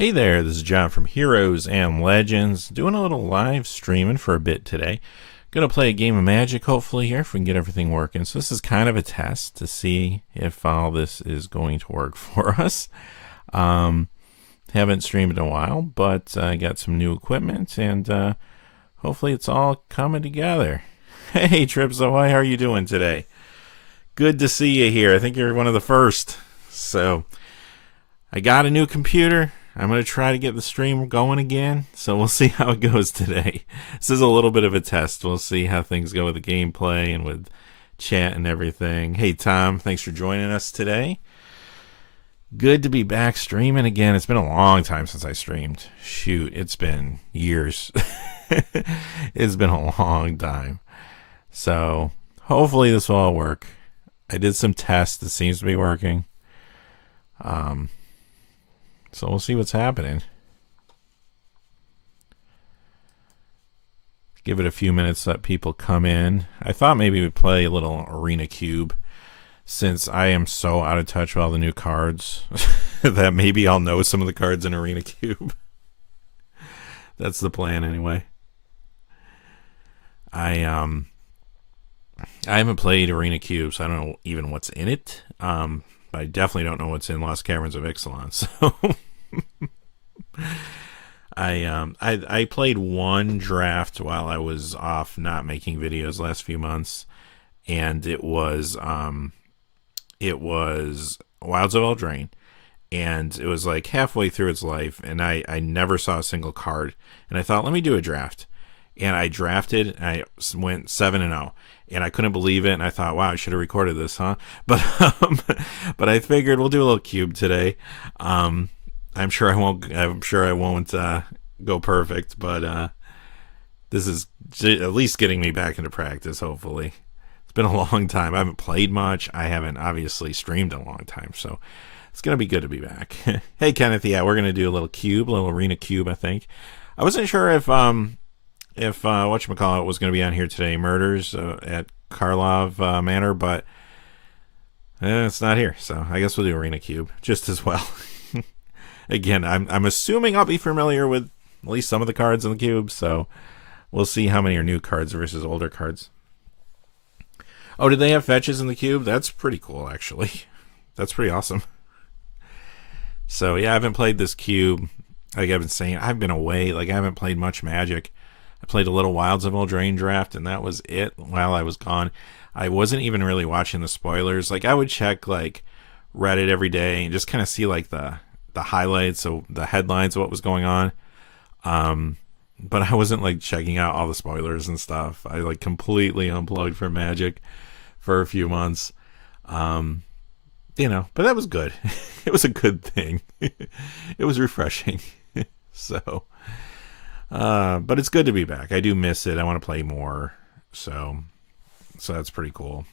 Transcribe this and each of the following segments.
Hey there, this is John from Heroes and Legends, doing a little live streaming for a bit today. Gonna play a game of Magic, hopefully, here, if we can get everything working. So this is kind of a test to see if all this is going to work for us. Haven't streamed in a while, but I got some new equipment, and hopefully it's all coming together. Hey, Trips Ahoy, how are you doing today? Good to see you here. I think you're one of the first. So, I got a new computer. I'm going to try to get the stream going again, so we'll see how it goes today. This is a little bit of a test. We'll see how things go with the gameplay and with chat and everything. Hey, Tom, thanks for joining us today. Good to be back streaming again. It's been a long time since I streamed. Shoot, it's been years. It's been a long time. So, hopefully this will all work. I did some tests. It seems to be working. So we'll see what's happening. Give it a few minutes, let people come in. I thought maybe we'd play a little Arena Cube, since I am so out of touch with all the new cards that maybe I'll know some of the cards in Arena Cube. That's the plan anyway. I haven't played Arena Cube, so I don't know even what's in it. I definitely don't know what's in Lost Caverns of Ixalan. So I played one draft while I was off not making videos last few months, and it was Wilds of Eldraine, and it was like halfway through its life, and I never saw a single card, and I thought, let me do a draft. And I drafted, and I went 7-0, and I couldn't believe it. And I thought, wow, I should have recorded this, huh? But I figured we'll do a little cube today. I'm sure I won't go perfect, but this is at least getting me back into practice. Hopefully, it's been a long time. I haven't played much. I haven't obviously streamed in a long time, so it's gonna be good to be back. Hey, Kenneth, yeah, we're gonna do a little cube, a little Arena Cube. I think I wasn't sure if whatchamacallit was going to be on here today, Murders at Karlov Manor, but it's not here, so I guess we'll do Arena Cube just as well. Again, I'm assuming I'll be familiar with at least some of the cards in the cube, so we'll see how many are new cards versus older cards. Oh, did they have fetches in the cube? That's pretty cool, actually. That's pretty awesome. So yeah, I haven't played this cube. Like I've been saying, I've been away. Like I haven't played much Magic. I played a little Wilds of Eldraine draft, and that was it while I was gone. I wasn't even really watching the spoilers. Like, I would check, like, Reddit every day and just kind of see, like, the highlights, so the headlines of what was going on. But I wasn't, like, checking out all the spoilers and stuff. I, like, completely unplugged from Magic for a few months. But that was good. It was a good thing. It was refreshing. So... but it's good to be back. I do miss it. I want to play more. So that's pretty cool.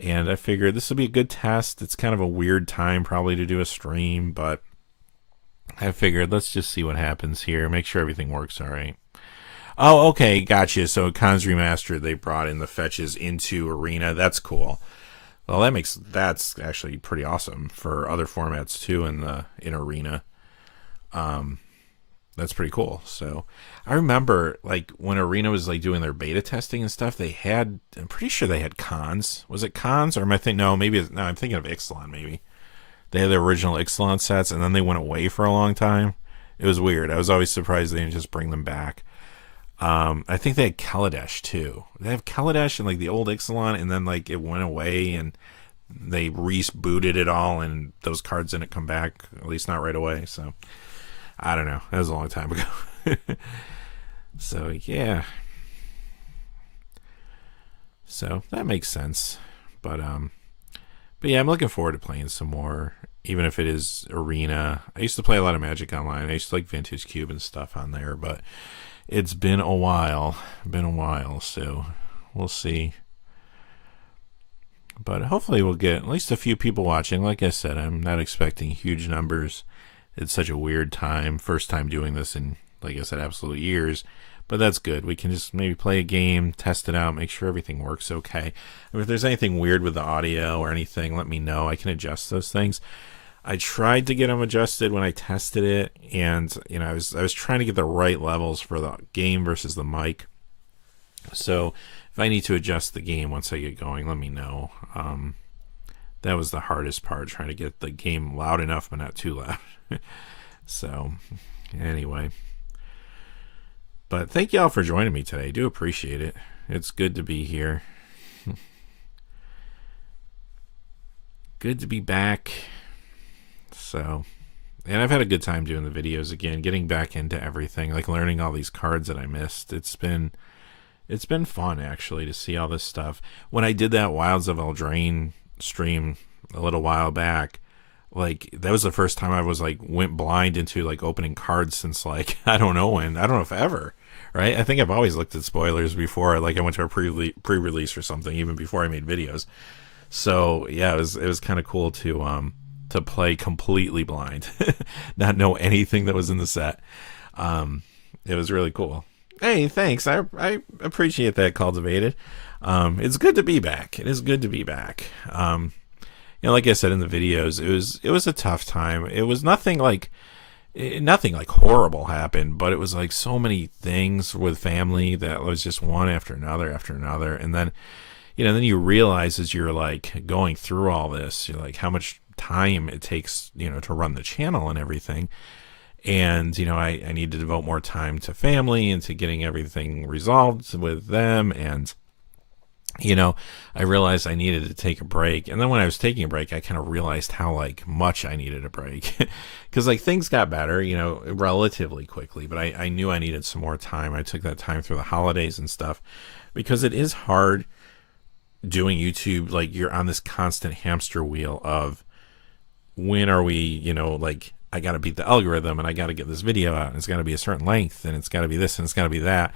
And I figured this would be a good test. It's kind of a weird time probably to do a stream, but I figured let's just see what happens here. Make sure everything works all right. Oh, okay. Gotcha. So Cons Remastered, they brought in the fetches into Arena. That's cool. Well, that's actually pretty awesome for other formats too in Arena. That's pretty cool. So I remember like when Arena was like doing their beta testing and stuff, I'm pretty sure they had Cons. Was it Cons or am I thinking, no, I'm thinking of Ixalan maybe. They had the original Ixalan sets and then they went away for a long time. It was weird. I was always surprised they didn't just bring them back. I think they had Kaladesh too. They have Kaladesh and like the old Ixalan and then like it went away and they rebooted it all and those cards didn't come back, at least not right away. So I don't know. That was a long time ago. So, yeah. So, that makes sense. But yeah, I'm looking forward to playing some more, even if it is Arena. I used to play a lot of Magic Online. I used to like Vintage Cube and stuff on there, but it's been a while. So we'll see. But hopefully we'll get at least a few people watching. Like I said, I'm not expecting huge numbers. It's such a weird time. First time doing this in, like I said, absolute years. But that's good. We can just maybe play a game, test it out, make sure everything works okay. If there's anything weird with the audio or anything, let me know. I can adjust those things. I tried to get them adjusted when I tested it, and I was trying to get the right levels for the game versus the mic. So if I need to adjust the game once I get going, let me know. That was the hardest part, trying to get the game loud enough but not too loud. So anyway, but thank y'all for joining me today. I do appreciate it. It's good to be here. Good to be back. So, and I've had a good time doing the videos again, getting back into everything, like learning all these cards that I missed. It's been fun, actually, to see all this stuff. When I did that Wilds of Eldraine stream a little while back, like, that was the first time I was like went blind into like opening cards since, like, I don't know when, I don't know if ever, right? I think I've always looked at spoilers before, like I went to a pre-release or something, even before I made videos. So yeah, it was kind of cool to play completely blind, not know anything that was in the set. It was really cool. Hey, thanks. I appreciate that, Cultivated. It's good to be back. It is good to be back. Like I said in the videos, it was a tough time. It was nothing like horrible happened, but it was like so many things with family that was just one after another, and then then you realize as you're like going through all this, you're like how much time it takes to run the channel and everything. And I need to devote more time to family and to getting everything resolved with them. And I realized I needed to take a break. And then when I was taking a break, I kind of realized how like much I needed a break, because like things got better relatively quickly, but I knew I needed some more time. I took that time through the holidays and stuff, because it is hard doing YouTube. Like, you're on this constant hamster wheel of, when are we like, I got to beat the algorithm, and I got to get this video out, and it's got to be a certain length, and it's got to be this, and it's got to be that.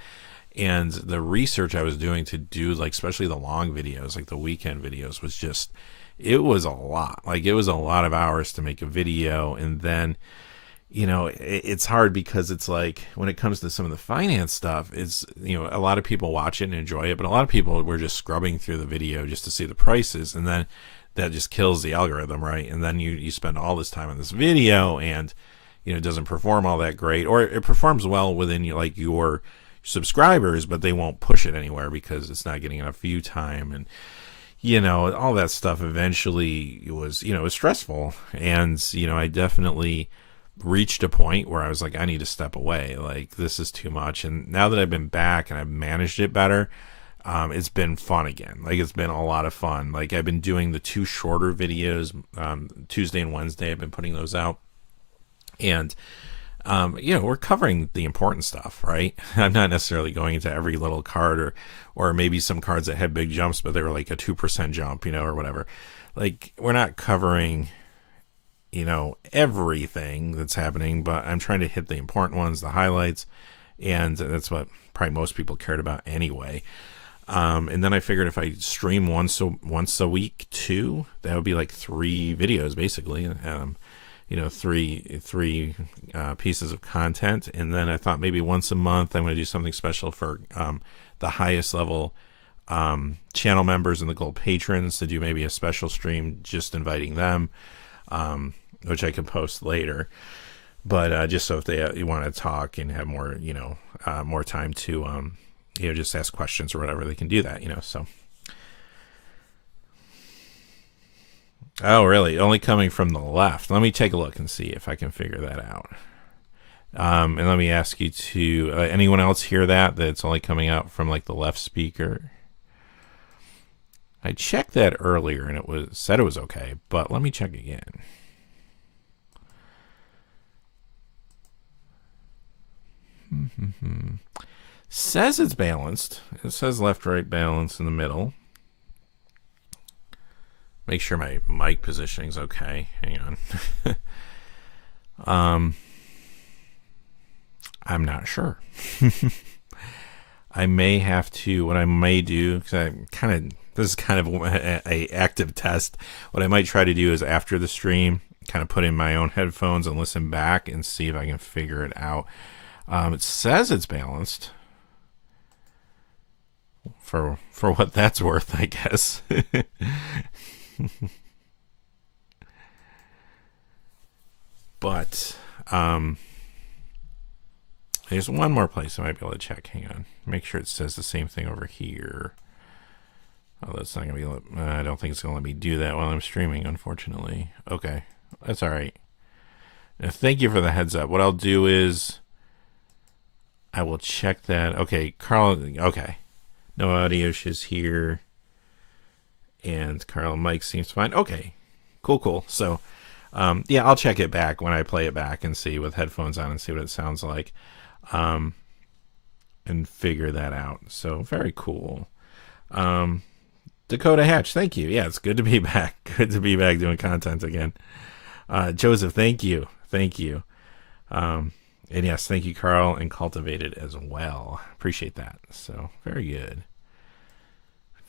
And the research I was doing to do, like, especially the long videos, like the weekend videos, was just, it was a lot. Like, it was a lot of hours to make a video. And then it's hard, because it's like, when it comes to some of the finance stuff, it's a lot of people watch it and enjoy it, but a lot of people were just scrubbing through the video just to see the prices, and then that just kills the algorithm, right? And then you spend all this time on this video, and it doesn't perform all that great, or it performs well within your subscribers, but they won't push it anywhere because it's not getting enough view time. And all that stuff eventually was it was stressful. And I definitely reached a point where I was like, I need to step away. Like, this is too much. And now that I've been back and I've managed it better, it's been fun again. Like, it's been a lot of fun. Like, I've been doing the 2 shorter videos, Tuesday and Wednesday. I've been putting those out, and we're covering the important stuff, right? I'm not necessarily going into every little card, or maybe some cards that had big jumps, but they were like a 2% jump, or whatever. Like, we're not covering everything that's happening, but I'm trying to hit the important ones, the highlights, and that's what probably most people cared about anyway. And then I figured if I stream once a week too, that would be like 3 videos basically, three pieces of content. And then I thought maybe once a month I'm going to do something special for the highest level channel members and the gold patrons, to do maybe a special stream just inviting them, which I can post later. But just so if you want to talk and have more more time to just ask questions or whatever, they can do that, so. Oh, really? Only coming from the left. Let me take a look and see if I can figure that out. And let me ask you to, anyone else hear that it's only coming out from like the left speaker? I checked that earlier and it said it was okay, but let me check again. Says it's balanced. It says left-right balance in the middle. Make sure my mic positioning's okay. Hang on. I'm not sure. I may have to, what I may do, because this is kind of a active test. What I might try to do is after the stream, kind of put in my own headphones and listen back and see if I can figure it out. It says it's balanced. For what that's worth, I guess. But there's one more place I might be able to check. Hang on. Make sure it says the same thing over here. Oh, that's not going to be... I don't think it's going to let me do that while I'm streaming, unfortunately. Okay. That's all right. Now, thank you for the heads up. What I'll do is I will check that. Okay, Carl... Okay. No audio issues here. And Carl and Mike seems fine. Okay. Cool. So, yeah, I'll check it back when I play it back and see with headphones on and see what it sounds like. And figure that out. So, very cool. Dakota Hatch, thank you. Yeah, it's good to be back. Good to be back doing content again. Joseph, thank you. And yes, thank you, Carl, and Cultivated as well. Appreciate that. So, very good.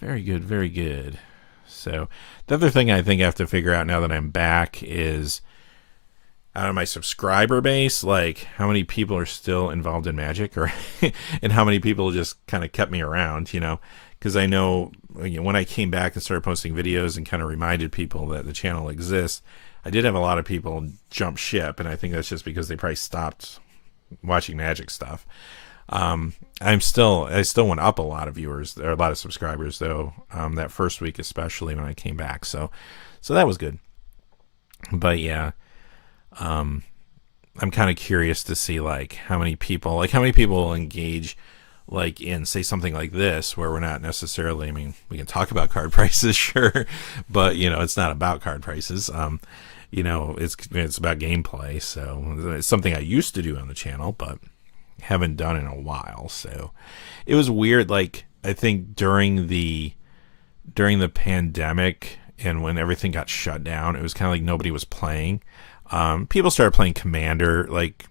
Very good. So, the other thing I think I have to figure out now that I'm back is out of my subscriber base, like how many people are still involved in Magic, or and how many people just kind of kept me around, because I know when I came back and started posting videos and kind of reminded people that the channel exists, I did have a lot of people jump ship, and I think that's just because they probably stopped watching Magic stuff. I still went up a lot of viewers, or a lot of subscribers though, that first week, especially when I came back. So that was good. But yeah, I'm kind of curious to see like how many people will engage like in, say, something like this, where we're not necessarily, I mean, we can talk about card prices, sure, but it's not about card prices. It's about gameplay. So it's something I used to do on the channel, but haven't done in a while. So it was weird. Like, I think during the pandemic and when everything got shut down, it was kind of like nobody was playing. People started playing Commander, like,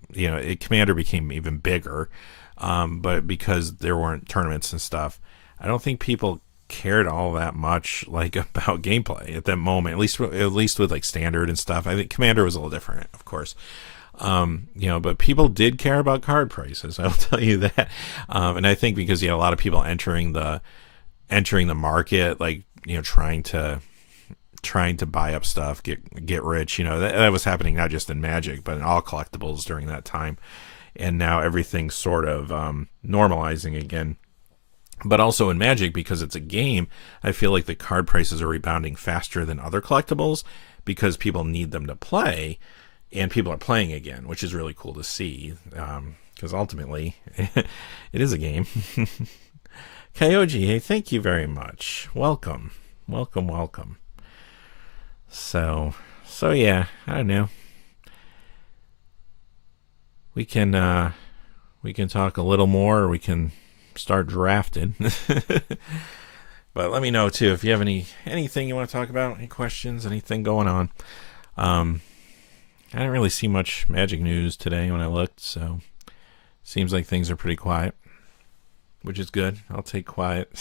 Commander became even bigger. But because there weren't tournaments and stuff, I don't think people cared all that much like about gameplay at that moment, at least with like Standard and stuff. I think Commander was a little different, of course. But people did care about card prices, I'll tell you that. And I think because you had a lot of people entering the market, like, trying to buy up stuff, get rich, that was happening not just in Magic, but in all collectibles during that time. And now everything's sort of normalizing again. But also in Magic, because it's a game, I feel like the card prices are rebounding faster than other collectibles because people need them to play, and people are playing again, which is really cool to see, because ultimately it is a game. Kyoji, hey, thank you very much. Welcome. So yeah, I don't know. We can talk a little more, or we can start drafting. But let me know too if you have anything you want to talk about, any questions, anything going on. I didn't really see much Magic news today when I looked, so seems like things are pretty quiet, which is good. I'll take quiet.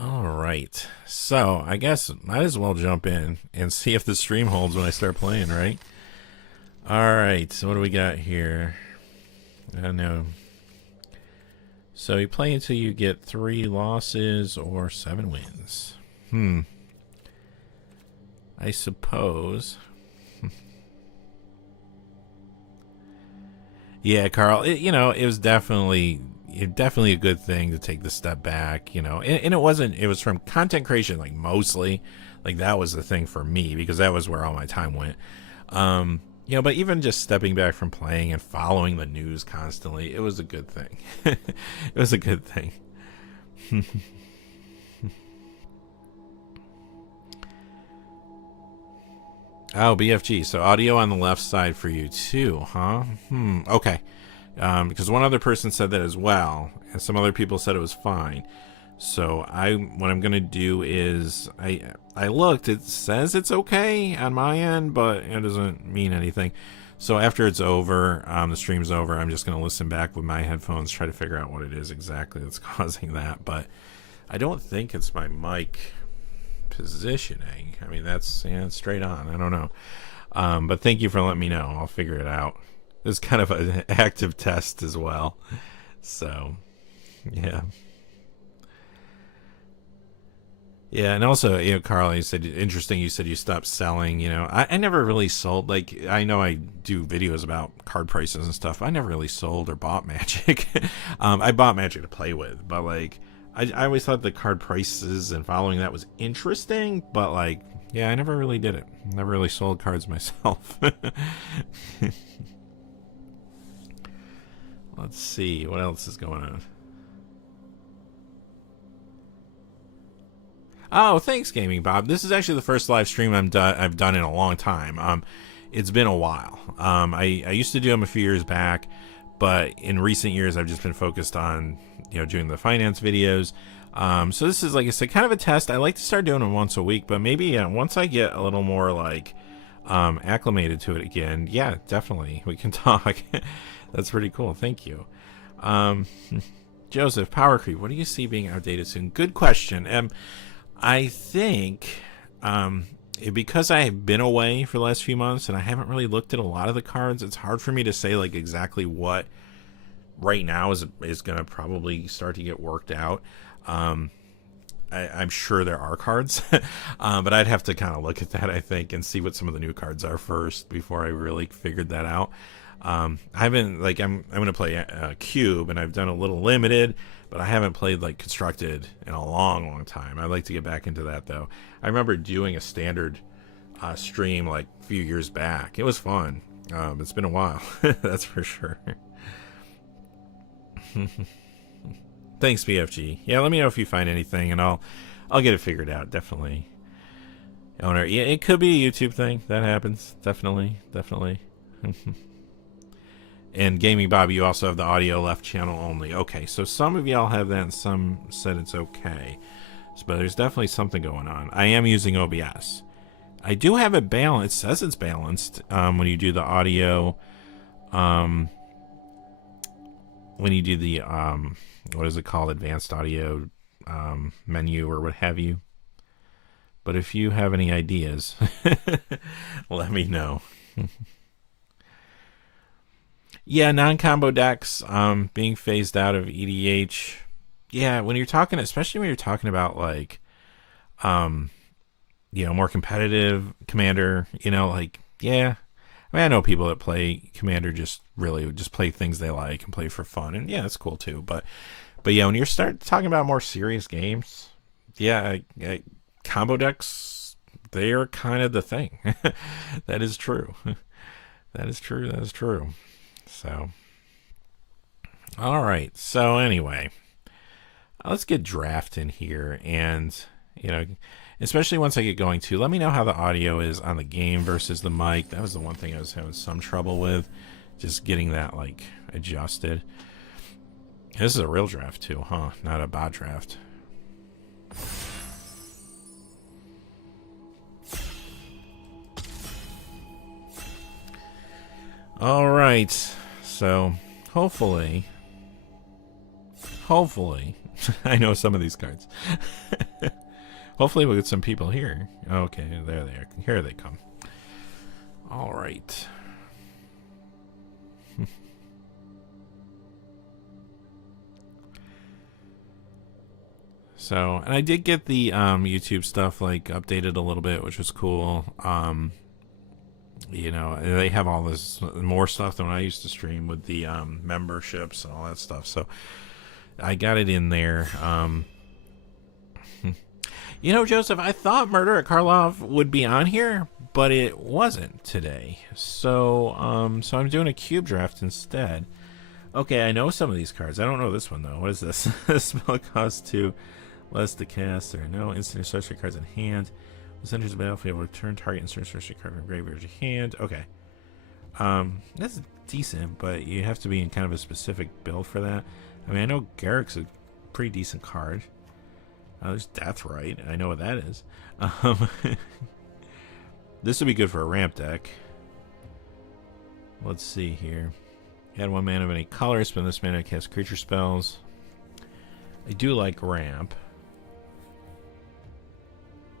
All right, so I guess might as well jump in and see if the stream holds when I start playing, right? All right, so what do we got here? I don't know. So you play until you get 3 losses or 7 wins. I suppose. Yeah, Carl, it was definitely a good thing to take the step back, and it was from content creation, like, mostly, like, that was the thing for me, because that was where all my time went. But even just stepping back from playing and following the news constantly, it was a good thing. It was a good thing. Oh, BFG. So audio on the left side for you too, huh? Okay. Because one other person said that as well, and some other people said it was fine. So what I'm gonna do is I looked. It says it's okay on my end, but it doesn't mean anything. So after it's over, the stream's over, I'm just gonna listen back with my headphones, try to figure out what it is exactly that's causing that. But I don't think it's my mic positioning. I mean, that's straight on. I don't know. But thank you for letting me know. I'll figure it out. It's kind of an active test as well. So, yeah. Yeah, and also, you know, Carl, you said, interesting, you said you stopped selling. You know, I never really sold. Like, I know I do videos about card prices and stuff. I never really sold or bought Magic. I bought Magic to play with, but, like, I always thought the card prices and following that was interesting, but, like, yeah, I never really did it. Never really sold cards myself. Let's see, what else is going on? Oh, thanks, Gaming Bob. This is actually the first live stream I've done in a long time. It's been a while. I used to do them a few years back, but in recent years I've just been focused on, you know, doing the finance videos. So this is, like I said, kind of a test. I like to start doing them once a week, but maybe once I get a little more like acclimated to it again, yeah, definitely we can talk. That's pretty cool. Thank you. Joseph, Power Creep, what do you see being outdated soon? Good question. I think because I have been away for the last few months and I haven't really looked at a lot of the cards, it's hard for me to say like exactly what right now is going to probably start to get worked out. I'm sure there are cards, but I'd have to kind of look at that, I think, and see what some of the new cards are first before I really figured that out. I haven't, like, I'm going to play Cube, and I've done a little limited, but I haven't played like Constructed in a long time. I'd like to get back into that, though. I remember doing a standard stream like a few years back. It was fun. It's been a while, that's for sure. Thanks, BFG. Yeah, let me know if you find anything, and I'll get it figured out. Definitely. Owner, yeah, it could be a YouTube thing. That happens. Definitely. And Gaming Bob, you also have the audio left channel only. Okay, so some of y'all have that and some said it's okay. But there's definitely something going on. I am using OBS. I do have it balanced. It says it's balanced when you do the audio. When you do the, what is it called? Advanced audio menu or what have you. But if you have any ideas, let me know. Yeah, non-combo decks being phased out of EDH. Yeah, when you're talking, especially when you're talking about like, you know, more competitive Commander, you know, like, yeah. I mean, I know people that play Commander just play things they like and play for fun, and yeah, that's cool too. But yeah, when you start talking about more serious games, yeah, combo decks, they are kind of the thing. That is true. That is true. So, all right. So anyway, let's get Draft in here, and you know, especially once I get going too, let me know how the audio is on the game versus the mic. That was the one thing I was having some trouble with, just getting that like adjusted. This is a real draft too, huh? Not a bot draft. All right. So hopefully, I know some of these cards. Hopefully we'll get some people here. Okay, there they are. Here they come. All right. So, and I did get the YouTube stuff like updated a little bit, which was cool. You know, they have all this more stuff than when I used to stream with the memberships and all that stuff. So I got it in there. You know, Joseph, I thought Murder at Karlov would be on here, but it wasn't today. So, so I'm doing a cube draft instead. Okay, I know some of these cards. I don't know this one though. What is this? Spell cost 2, less to cast. There are no instant sorcery cards in hand. This enters the battlefield. Return target instant sorcery card from graveyard to hand. Okay, that's decent, but you have to be in kind of a specific build for that. I mean, I know Garrick's a pretty decent card. There's Death Right. I know what that is. This would be good for a ramp deck. Let's see here. Add 1 mana of any color. Spend this mana to cast creature spells. I do like ramp.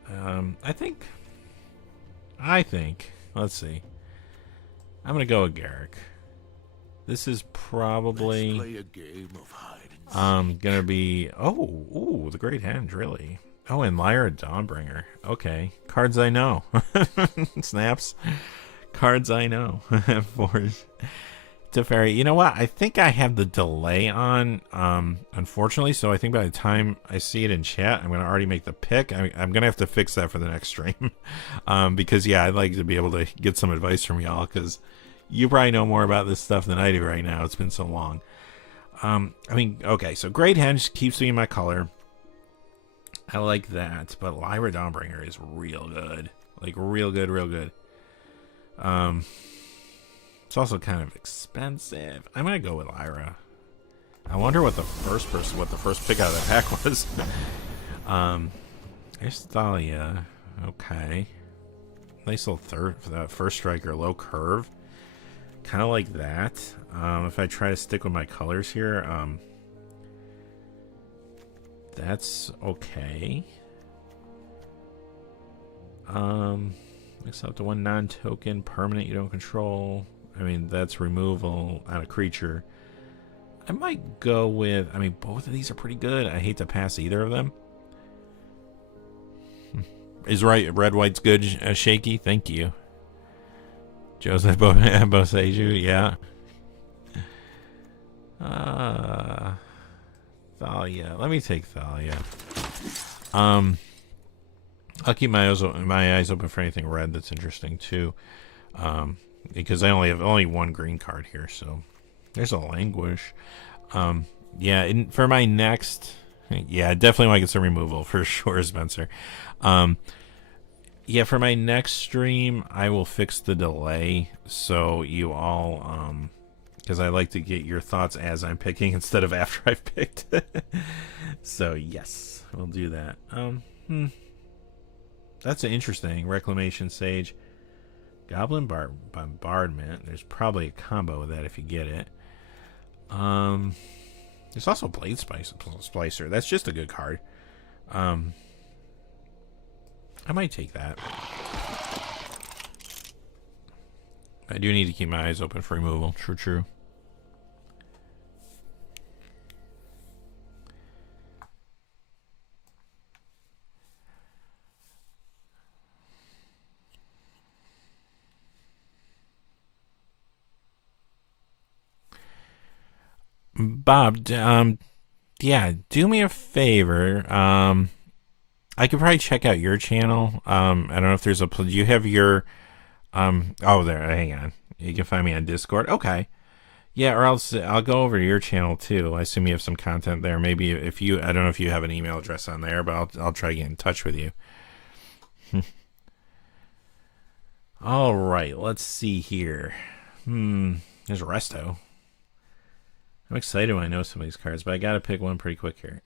I think. Let's see. I'm gonna go with Garrick. This is probably. Let's play a game of hide and seek. Gonna be. Oh, ooh, the Great Hand, really. Oh, and Lyra Dawnbringer. Okay. Cards I know. Snaps. Cards I know. For Teferi. You know what? I think I have the delay on, unfortunately, so I think by the time I see it in chat, I'm going to already make the pick. I'm going to have to fix that for the next stream. Because, yeah, I'd like to be able to get some advice from y'all, because you probably know more about this stuff than I do right now. It's been so long. I mean, okay, so Great Henge keeps me in my color. I like that, but Lyra Dawnbringer is real good. Like, real good, real good. It's also kind of expensive. I'm gonna go with Lyra. I wonder what the first pick out of the pack was. There's Thalia. Okay. Nice little first striker, low curve. Kind of like that. If I try to stick with my colors here, that's okay. Except the one non-token permanent you don't control. I mean, that's removal on a creature. I might go with... I mean, both of these are pretty good. I hate to pass either of them. Is right, red, white's good, Shaky? Thank you. Joseph Boseju, yeah. Thalia. Let me take Thalia. I'll keep my eyes open for anything red that's interesting, too. Because I only have one green card here, so there's a Languish. Yeah, for my next, yeah, definitely want to get some removal for sure, Spencer. Yeah, for my next stream, I will fix the delay so you all, because I like to get your thoughts as I'm picking instead of after I've picked. So yes, we'll do that. That's an interesting Reclamation Sage. Goblin Bombardment. There's probably a combo with that if you get it. There's also Blade Splicer. That's just a good card. I might take that. I do need to keep my eyes open for removal. True. Bob, yeah, do me a favor. I could probably check out your channel. I don't know if there's do you have your, oh, there, hang on. You can find me on Discord. Okay. Yeah, or else I'll go over to your channel too. I assume you have some content there. Maybe if you, I don't know if you have an email address on there, but I'll try to get in touch with you. All right, let's see here. There's Resto. I'm excited when I know some of these cards, but I gotta pick one pretty quick here.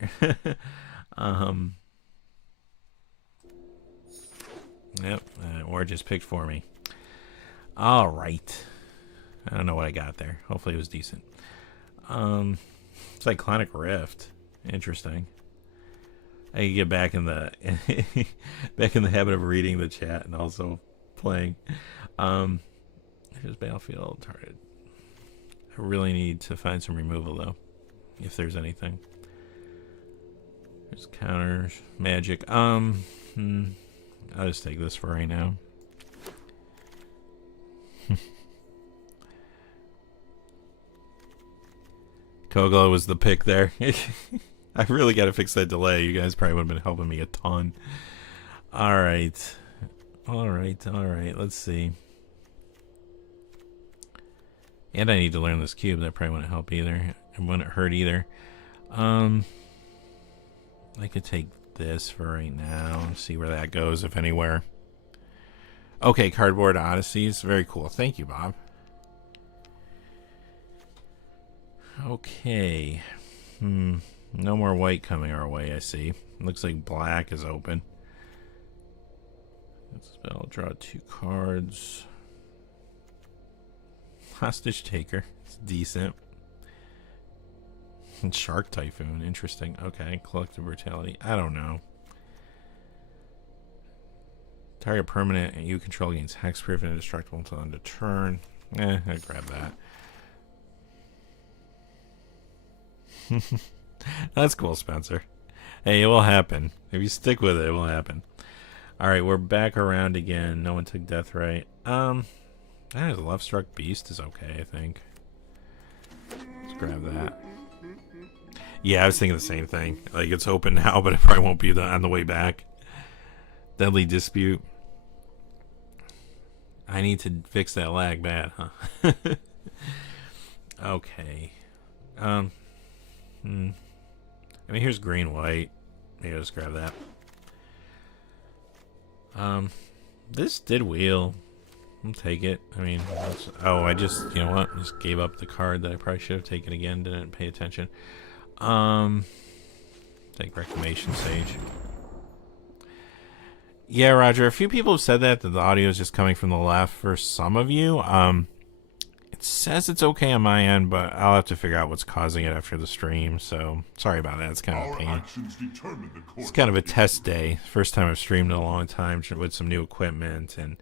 Yep, or just picked for me. All right. I don't know what I got there. Hopefully it was decent. Cyclonic Rift. Interesting. I can get back in the habit of reading the chat and also playing. Here's Battlefield Target. I really need to find some removal though, if there's anything. There's counters, magic. I'll just take this for right now. Kogla was the pick there. I really got to fix that delay. You guys probably would have been helping me a ton. All right. Let's see. And I need to learn this cube. That probably wouldn't help either. It wouldn't hurt either. I could take this for right now. See where that goes, if anywhere. Okay, Cardboard Odysseys. Very cool. Thank you, Bob. Okay. No more white coming our way, I see. Looks like black is open. I'll draw 2 cards. Hostage Taker. It's decent. And Shark Typhoon. Interesting. Okay. Collective Brutality. I don't know. Target permanent and you control gains hexproof and indestructible until end of turn. I'd grab that. That's cool, Spencer. Hey, it will happen. If you stick with it, it will happen. Alright, we're back around again. No one took Death Right. The Left Struck Beast is okay, I think. Let's grab that. Yeah, I was thinking the same thing. Like, it's open now, but it probably won't be on the way back. Deadly Dispute. I need to fix that lag bad, huh? Okay. I mean, here's green, white. Maybe I'll just grab that. This did wheel. I'll take it. I mean, I just, you know what? Just gave up the card that I probably should have taken again. Didn't pay attention. Take Reclamation Sage. Yeah, Roger. A few people have said that the audio is just coming from the left for some of you. It says it's okay on my end, but I'll have to figure out what's causing it after the stream. So sorry about that. It's kind of a pain. It's kind of a test day. First time I've streamed in a long time with some new equipment and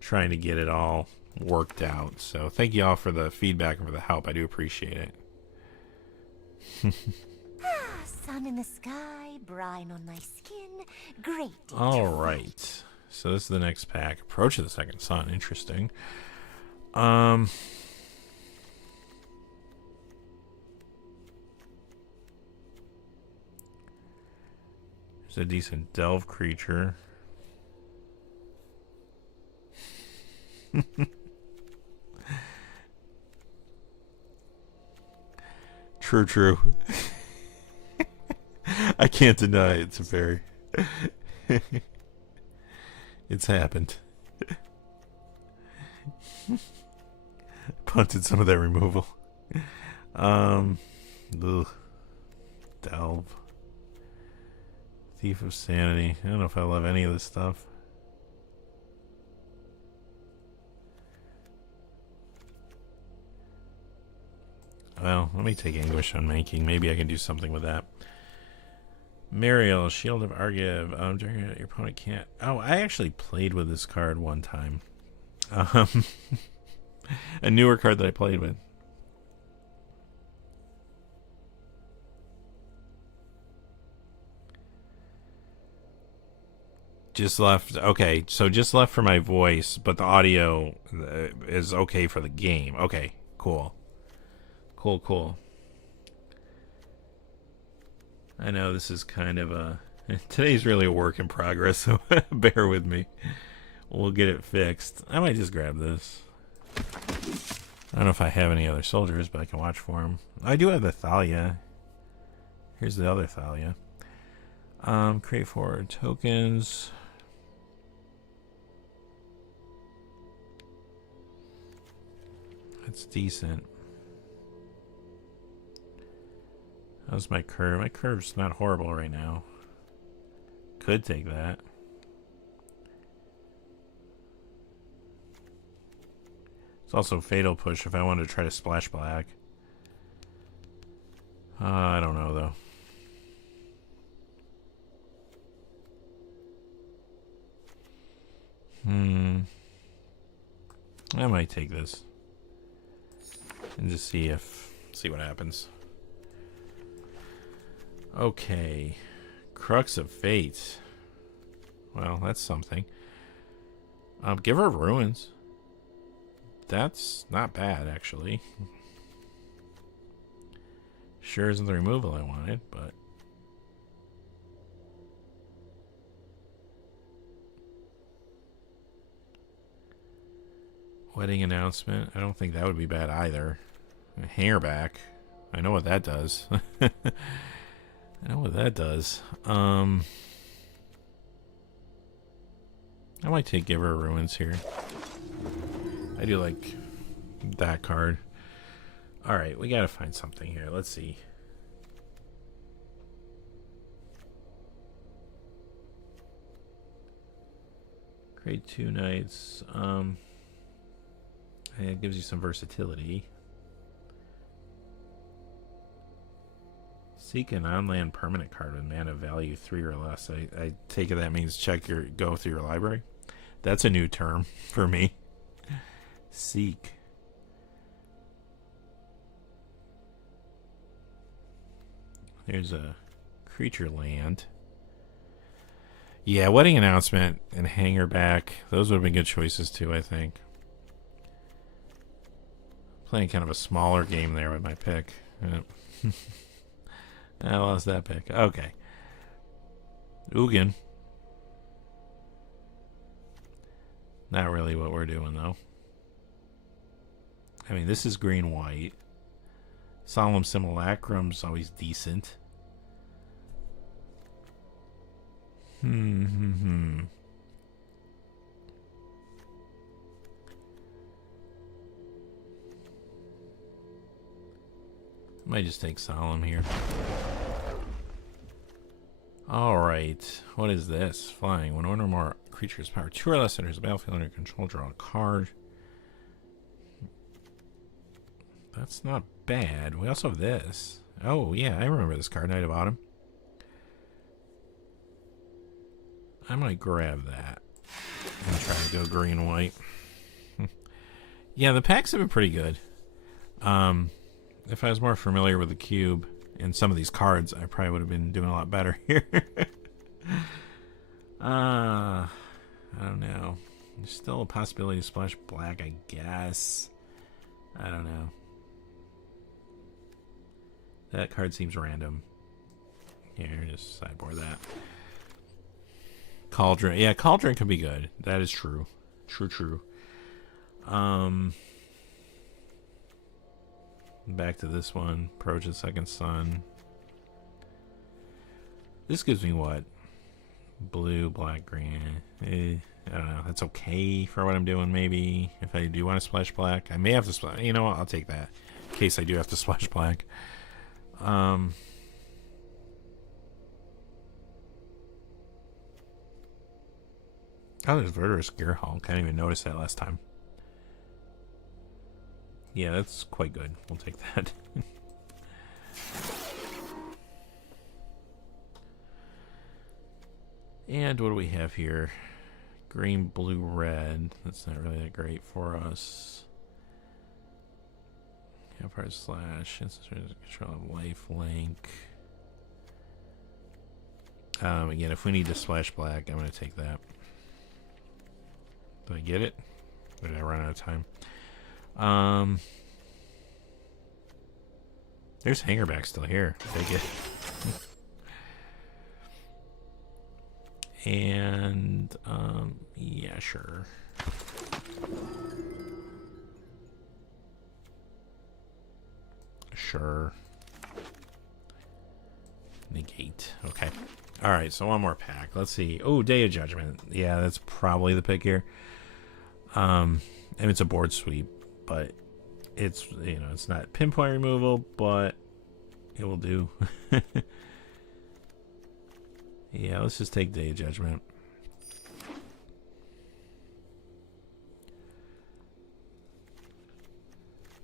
trying to get it all worked out. So thank you all for the feedback and for the help. I do appreciate it. Sun in the sky, brine on my skin. Great. All right. So this is the next pack. Approach of the Second Sun. Interesting. There's a decent delve creature. True. I can't deny it's a fairy. It's happened. Punted some of that removal. Ugh. Delve. Thief of Sanity. I don't know if I love any of this stuff. Well, let me take Anguish Unmaking. Maybe I can do something with that. Mariel, Shield of Argiv. Your opponent can't... Oh, I actually played with this card one time. A newer card that I played with. Just left. Okay, so just left for my voice, but the audio is okay for the game. Okay, cool. Cool. I know this is kind of a... Today's really a work in progress, so bear with me. We'll get it fixed. I might just grab this. I don't know if I have any other soldiers, but I can watch for them. I do have the Thalia. Here's the other Thalia. Create 4 tokens. That's decent. How's my curve? My curve's not horrible right now. Could take that. It's also Fatal Push if I wanted to try to splash black. I don't know though. I might take this and just see what happens. Okay, Crux of Fate. Well, that's something. Give her Ruins. That's not bad, actually. Sure isn't the removal I wanted, but... Wedding Announcement. I don't think that would be bad either. Hairback. I know what that does. I know what that does. I might take Give Her Ruins here. I do like that card. Alright, we gotta find something here. Let's see. Create 2 knights. It gives you some versatility. Seek an on-land permanent card with mana value 3 or less. I take it that means go through your library. That's a new term for me. Seek. There's a Creature land. Yeah, wedding announcement and hanger back. Those would have been good choices too, I think. Playing kind of a smaller game there with my pick. I lost that pick. Okay. Ugin. Not really what we're doing, though. I mean, this is green-white. Solemn Simulacrum's always decent. Might just take Solemn here. Alright. What is this? Flying. When one or more creatures power 2 or less enters the battlefield under control, draw a card. That's not bad. We also have this. Oh, yeah, I remember this card. Knight of Autumn. I might grab that and try to go green and white. Yeah, the packs have been pretty good. If I was more familiar with the cube and some of these cards, I probably would have been doing a lot better here. I don't know. There's still a possibility to splash black, I guess. I don't know. That card seems random. Here, just sideboard that. Cauldron. Yeah, Cauldron could be good. That is true. True. Back to this one. Approach the Second Sun. This gives me what? Blue, black, green. I don't know. That's okay for what I'm doing, maybe. If I do want to splash black. I may have to splash. You know what? I'll take that. In case I do have to splash black. Oh, there's Verdurous Gearhulk. I didn't even notice that last time. Yeah, that's quite good. We'll take that. And what do we have here? Green, blue, red. That's not really that great for us. Empire Slash. Control of life link. Again, if we need to splash black, I'm going to take that. Did I get it? Or did I run out of time? There's Hangerback still here. Take it. And, yeah, sure. Sure. Negate. Okay. Alright, so one more pack. Let's see. Oh, Day of Judgment. Yeah, that's probably the pick here. And it's a board sweep, but it's, you know, it's not pinpoint removal, but it will do. Yeah, let's just take Day of Judgment.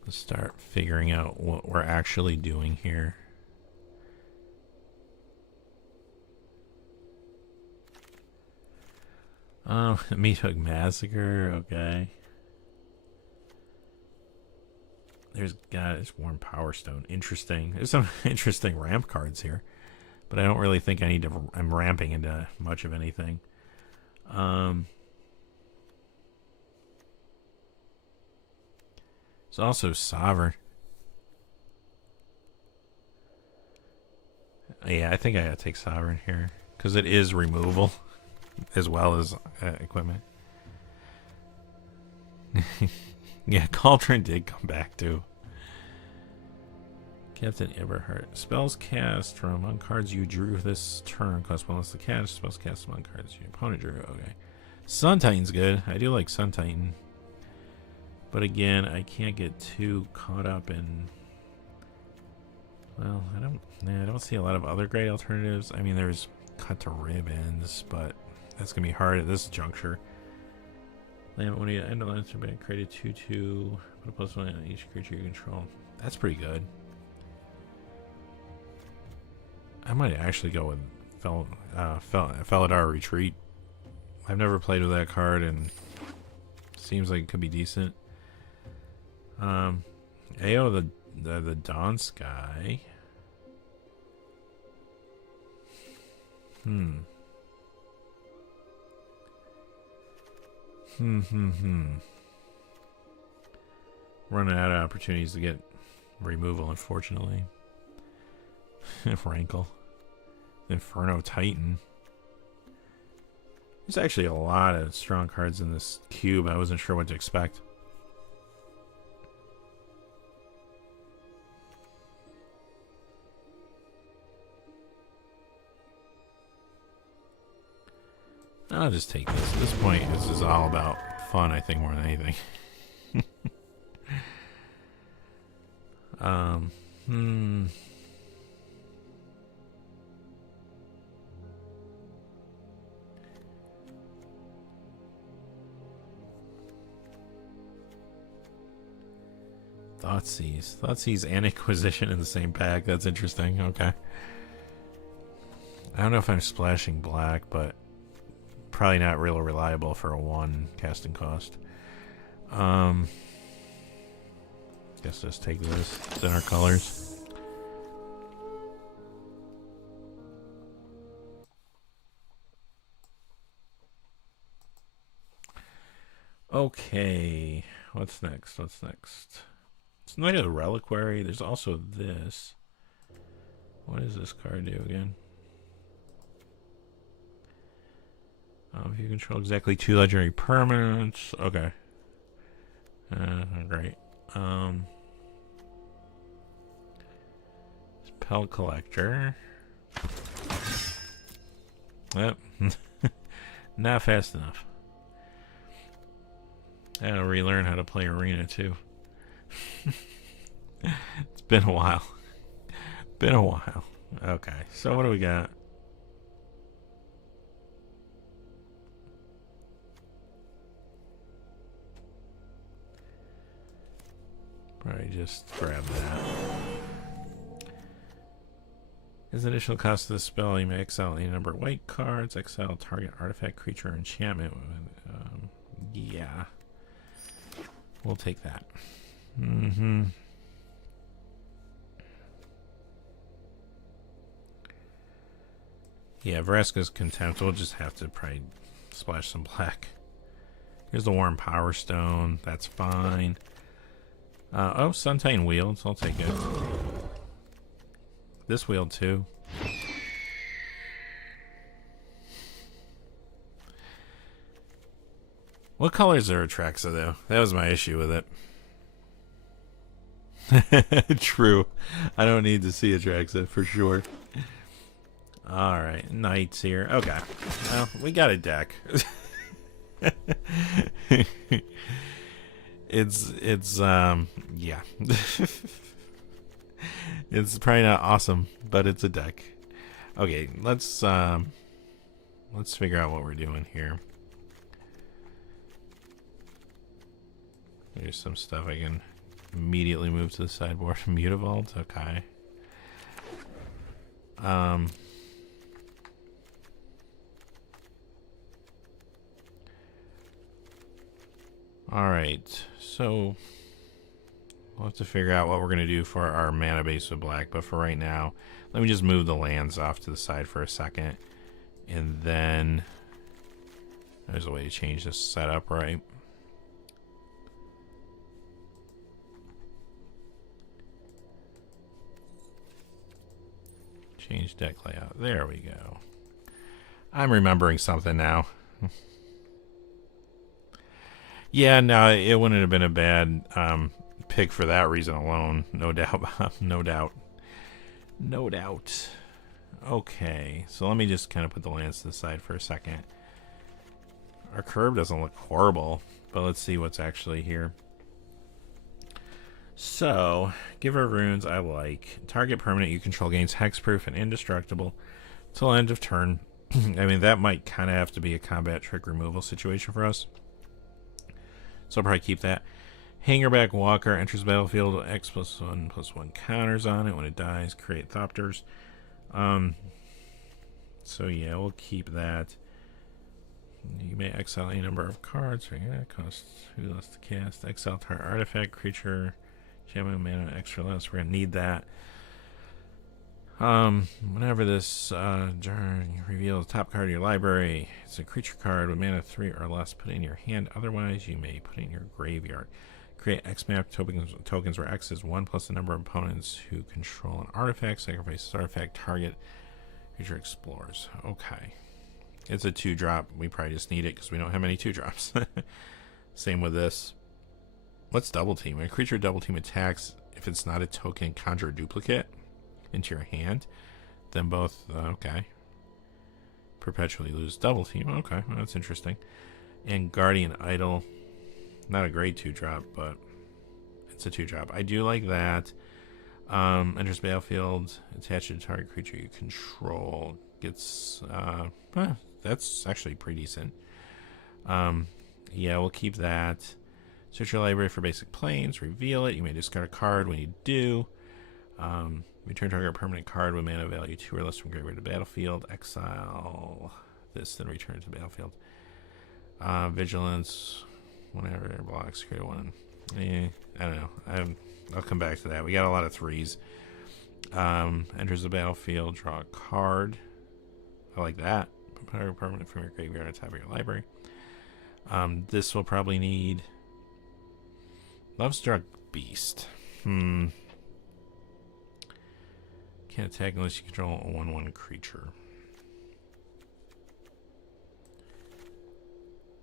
Let's start figuring out what we're actually doing here. Oh, Meat Hook Massacre, okay. There's Warm Power Stone. Interesting. There's some interesting ramp cards here. But I don't really think I need to... I'm ramping into much of anything. It's also Sovereign. Yeah, I think I gotta take Sovereign here. Because it is removal. As well as equipment. Yeah, Cauldron did come back too. Captain Eberhardt. Spells cast from among cards you drew this turn cost bonus to cast. Spells cast among cards your opponent drew. Okay. Sun Titan's good. I do like Sun Titan. But again, I can't get too caught up in... Well, I don't see a lot of other great alternatives. I mean, there's Cut to Ribbons, but that's going to be hard at this juncture. Land when you end the line turn back, create a 2/2. Put a +1 on each creature you control. That's pretty good. I might actually go with Felidar Retreat. I've never played with that card, and seems like it could be decent. AO the Dawn Sky. Running out of opportunities to get removal, unfortunately. Rankle. Inferno Titan. There's actually a lot of strong cards in this cube. I wasn't sure what to expect. I'll just take this. At this point, this is all about fun, I think, more than anything. Thoughtseize and Inquisition in the same pack. That's interesting. Okay. I don't know if I'm splashing black, but probably not real reliable for a 1 casting cost. Guess just take this. It's in our colors. Okay. What's next? What's next? It's Knight of the Reliquary. There's also this. What does this card do again? If you control exactly 2 legendary permanents. Okay. Great. Spell Collector. Yep. Not fast enough. I gotta relearn how to play Arena too. It's been a while. Been a while. Okay, so what do we got? Probably just grab that. As additional cost of the spell, you may exile any number of white cards. Exile target artifact, creature, or enchantment. Yeah. We'll take that. Yeah, Vraska's Contempt. We'll just have to probably splash some black. Here's the Warm Power Stone. That's fine. Oh, Sun Titan Wields. I'll take it. This wield too. What colors are Atraxa though? That was my issue with it. True. I don't need to see Atraxa for sure. Alright, Knights here. Okay. Well, we got a deck. It's yeah. It's probably not awesome, but it's a deck. Okay, let's figure out what we're doing here. There's some stuff I can immediately move to the sideboard. Mutavault, okay. Alright, so we'll have to figure out what we're going to do for our mana base with black, but for right now, let me just move the lands off to the side for a second, and then there's a way to change this setup, right? Change deck layout. There we go. I'm remembering something now. Yeah, no, it wouldn't have been a bad pick for that reason alone. No doubt. No doubt. No doubt. Okay, so let me just kind of put the lands to the side for a second. Our curve doesn't look horrible, but let's see what's actually here. So, Giver of Runes, I like. Target permanent you control gains hexproof and indestructible till end of turn. I mean, that might kind of have to be a combat trick removal situation for us. So I'll probably keep that. Hangerback Walker enters the battlefield. X+1/+1 counters on it. When it dies, create Thopters. So yeah, we'll keep that. You may exile any number of cards. Yeah, costs 2 less to cast. Exile target artifact, creature, shaman, mana, extra less. We're gonna need that. Whenever this jar reveals the top card of your library, it's a creature card with mana 3 or less. Put it in your hand. Otherwise, you may put it in your graveyard. Create X-map tokens where X is 1 plus the number of opponents who control an artifact. Sacrifice this artifact. Target creature explores. Okay. It's a 2-drop. We probably just need it because we don't have many 2-drops. Same with this. What's double team? When a creature double team attacks, if it's not a token, conjure a duplicate into your hand. Then both, okay. Perpetually lose double team. Okay, well, that's interesting. And Guardian Idol. Not a great 2-drop, but it's a 2-drop. I do like that. Enters battlefield, attached to the target creature you control. Gets, that's actually pretty decent. Yeah, we'll keep that. Search your library for basic planes, reveal it. You may discard a card when you do. Return target permanent card with mana value 2 or less from graveyard to battlefield. Exile this, then return to battlefield. Vigilance, whenever it blocks, create one. I don't know. I'll come back to that. We got a lot of 3s. Enters the battlefield, draw a card. I like that. Put a permanent from your graveyard on top of your library. This will probably need Lovestruck Beast. Can't attack unless you control a 1/1 creature.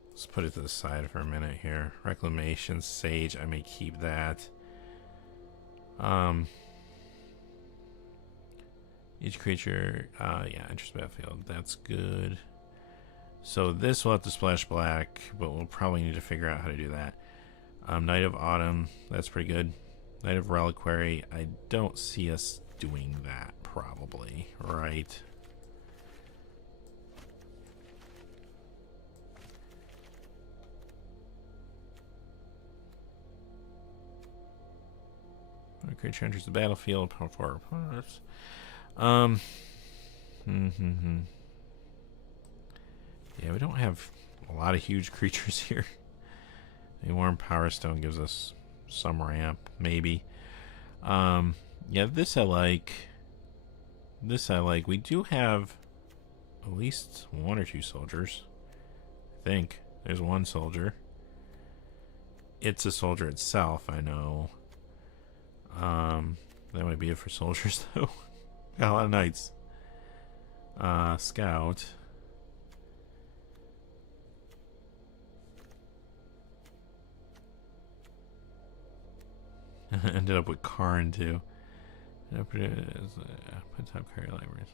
Let's put it to the side for a minute here. Reclamation, Sage, I may keep that. Each creature, yeah, enters battlefield. That's good. So this will have to splash black, but we'll probably need to figure out how to do that. Night of Autumn, that's pretty good. Night of Reliquary, I don't see us doing that, probably, right? When a creature enters the battlefield, power 4 opponents. Yeah, we don't have a lot of huge creatures here. A Warm Power Stone gives us some ramp, maybe. Yeah, this I like. This I like. We do have at least 1 or 2 soldiers. I think. There's 1 soldier. It's a soldier itself, I know. That might be it for soldiers, though. Got a lot of knights. Scout. Ended up with Karn, too. Put top carry libraries.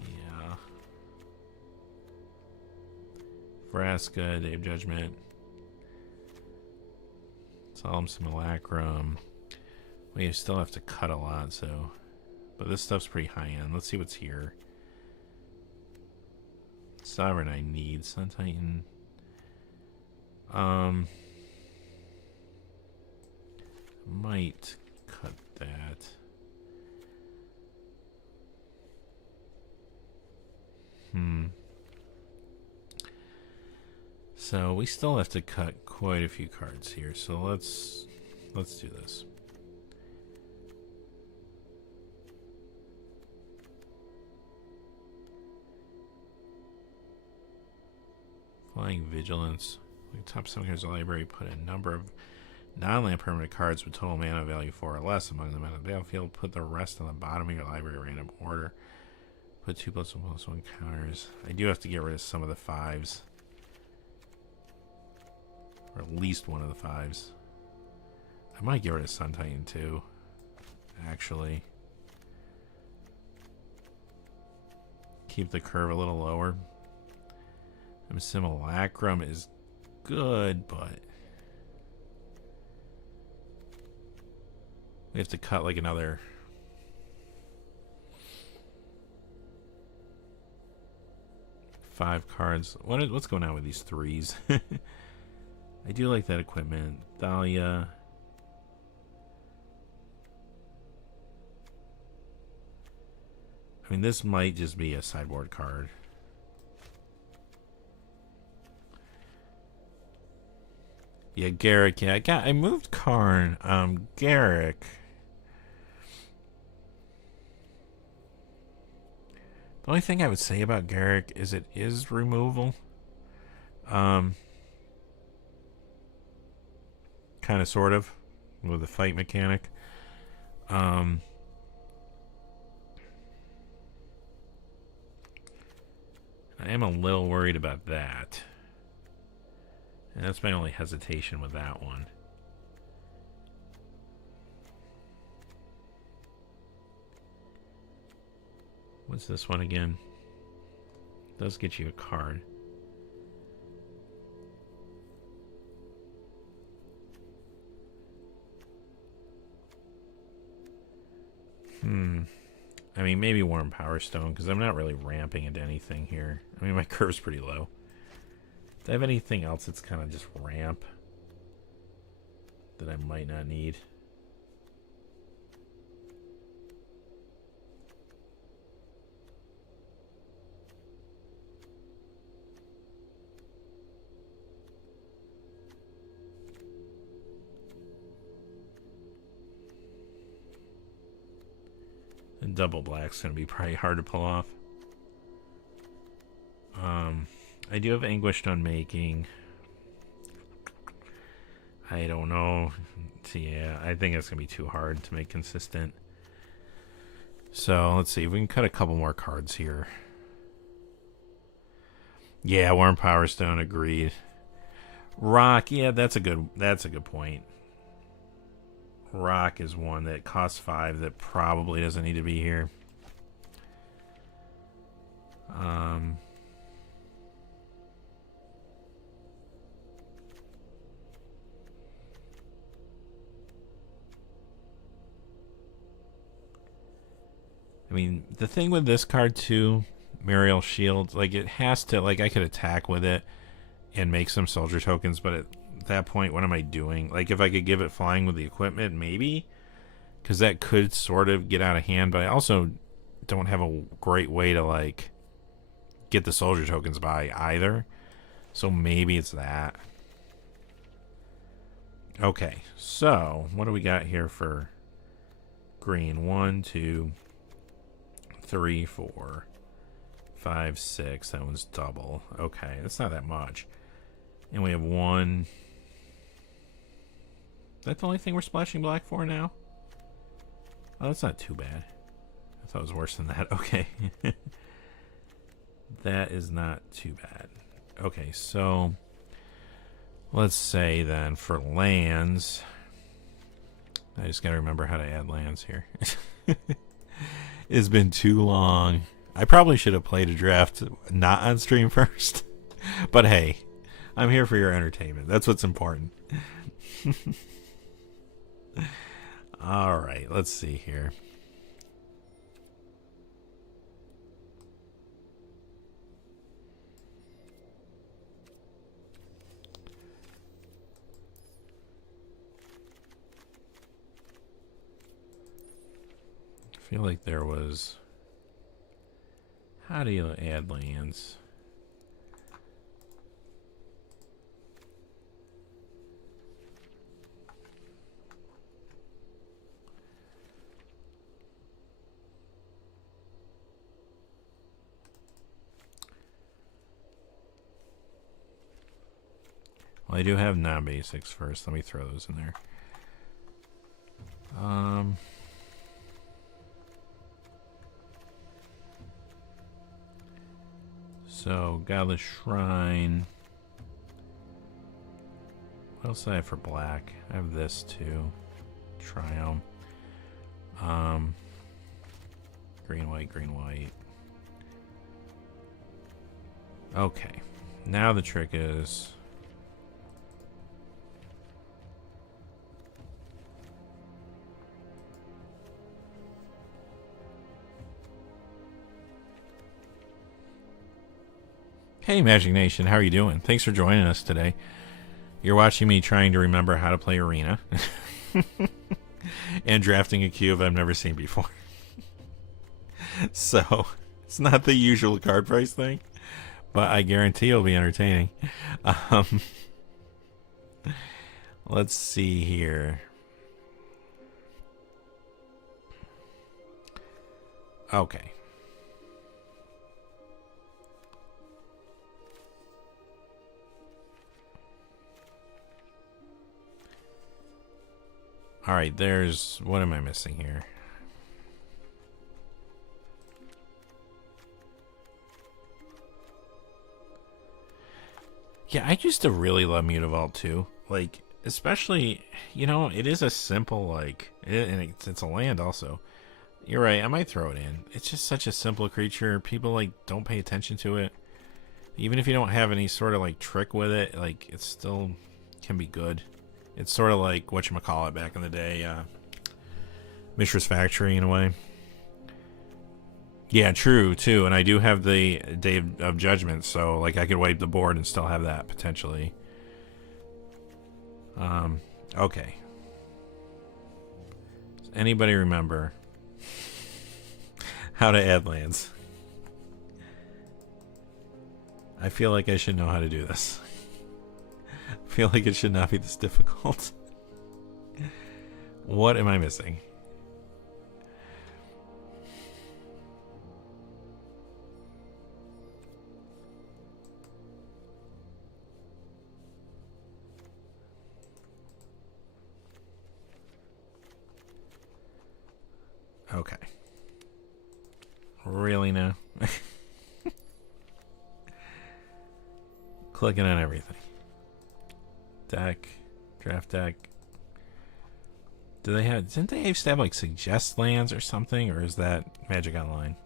Yeah. Vraska, Day of Judgment. Solemn Simulacrum. We still have to cut a lot, so. But this stuff's pretty high end. Let's see what's here. Sovereign I need. Sun Titan. Might cut that. So we still have to cut quite a few cards here. So let's do this. Flying Vigilance. Like top 7 cards of the library, put a number of non-land permanent cards with total mana value 4 or less among them on the battlefield. Put the rest on the bottom of your library in random order. Put 2+1/+1 counters. I do have to get rid of some of the 5s. Or at least one of the 5s. I might get rid of Sun Titan too. Actually. Keep the curve a little lower. Simulacrum is good, but we have to cut like another 5 cards. What's going on with these 3s? I do like that equipment. Dahlia. I mean, this might just be a sideboard card. Yeah, Garrick. Yeah, I moved Karn. Garrick. The only thing I would say about Garrick is it is removal. Kind of, sort of, with the fight mechanic. I am a little worried about that. And that's my only hesitation with that one. What's this one again? It does get you a card. I mean, maybe Warm Power Stone, because I'm not really ramping into anything here. I mean, my curve's pretty low. Do I have anything else that's kind of just ramp that I might not need? And double black's going to be probably hard to pull off. I do have Anguished Unmaking. I don't know. So yeah, I think it's going to be too hard to make consistent. So let's see if we can cut a couple more cards here. Yeah, Warm Power Stone, agreed. Rock, yeah, that's a good point. Rock is one that costs 5 that probably doesn't need to be here. I mean, the thing with this card too, Mariel Shield, like it has to, like I could attack with it and make some soldier tokens, but at that point, what am I doing? Like if I could give it flying with the equipment, maybe, because that could sort of get out of hand, but I also don't have a great way to like get the soldier tokens by either, so maybe it's that. Okay, so what do we got here for green? 1, 2, 3, 4, 5, 6. That one's double. Okay, that's not that much. And we have 1. Is that the only thing we're splashing black for now? Oh, that's not too bad. I thought it was worse than that. Okay. That is not too bad. Okay, so let's say then for lands, I just gotta remember how to add lands here. It's been too long. I probably should have played a draft not on stream first. But hey, I'm here for your entertainment. That's what's important. Alright, let's see here. I feel like there was... How do you add lands? Well, I do have non-basics first. Let me throw those in there. So, Godless Shrine. What else do I have for black? I have this too. Triumph. Green, white, green, white. Okay. Now the trick is... Hey Magic Nation, how are you doing? Thanks for joining us today. You're watching me trying to remember how to play Arena. And drafting a cube I've never seen before. So, it's not the usual card price thing, but I guarantee it'll be entertaining. Let's see here. Okay. Alright, there's... What am I missing here? Yeah, I used to really love Mutavault too. Like, especially, you know, it is a simple, like... and it's a land also. You're right, I might throw it in. It's just such a simple creature. People, like, don't pay attention to it. Even if you don't have any sort of, like, trick with it, like, it still can be good. It's sort of like whatchamacallit back in the day. Mishra's Factory, in a way. Yeah, true, too. And I do have the Day of Judgment, so, like, I could wipe the board and still have that, potentially. Okay. Does anybody remember how to add lands? I feel like I should know how to do this. I feel like it should not be this difficult. What am I missing? Okay. Really now? Clicking on everything. Deck. Draft deck. Do they have... Didn't they used to have, like, suggest lands or something? Or is that Magic Online?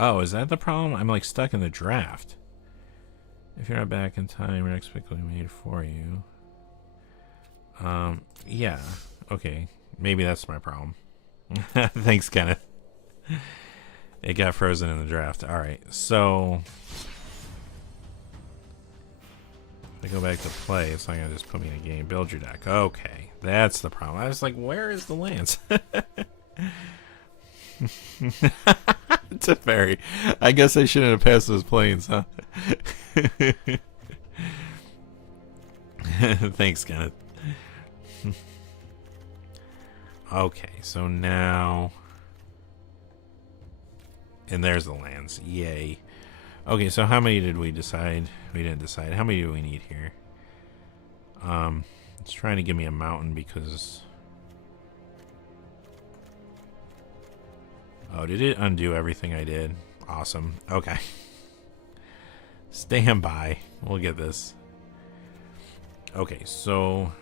Oh, is that the problem? I'm, like, stuck in the draft. If you're not back in time, your next pick will be made for you. Yeah. Okay. Maybe that's my problem. Thanks, Kenneth. It got frozen in the draft. Alright, so... If I go back to play, it's not going to just put me in a game. Build your deck. Okay. That's the problem. I was like, where is the lands? It's a fairy. I guess I shouldn't have passed those planes, huh? Thanks, Kenneth. Okay, so now... And there's the lands. Yay. Okay, so how many did we decide? We didn't decide. How many do we need here? It's trying to give me a mountain because... Oh, did it undo everything I did? Awesome. Okay. Stand by. We'll get this. Okay, so...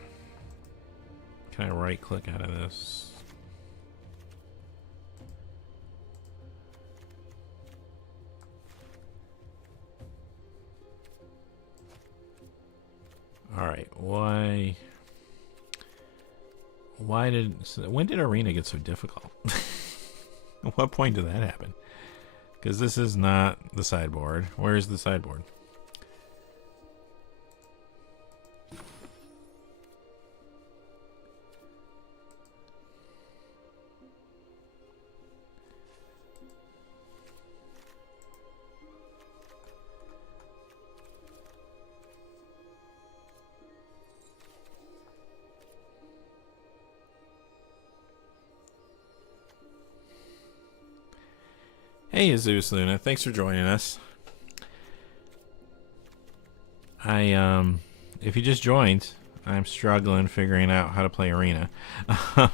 Can I right-click out of this? Alright, why... When did Arena get so difficult? At what point did that happen? Because this is not the sideboard. Where is the sideboard? Hey, Zeus Luna, thanks for joining us. If you just joined, I'm struggling figuring out how to play Arena. I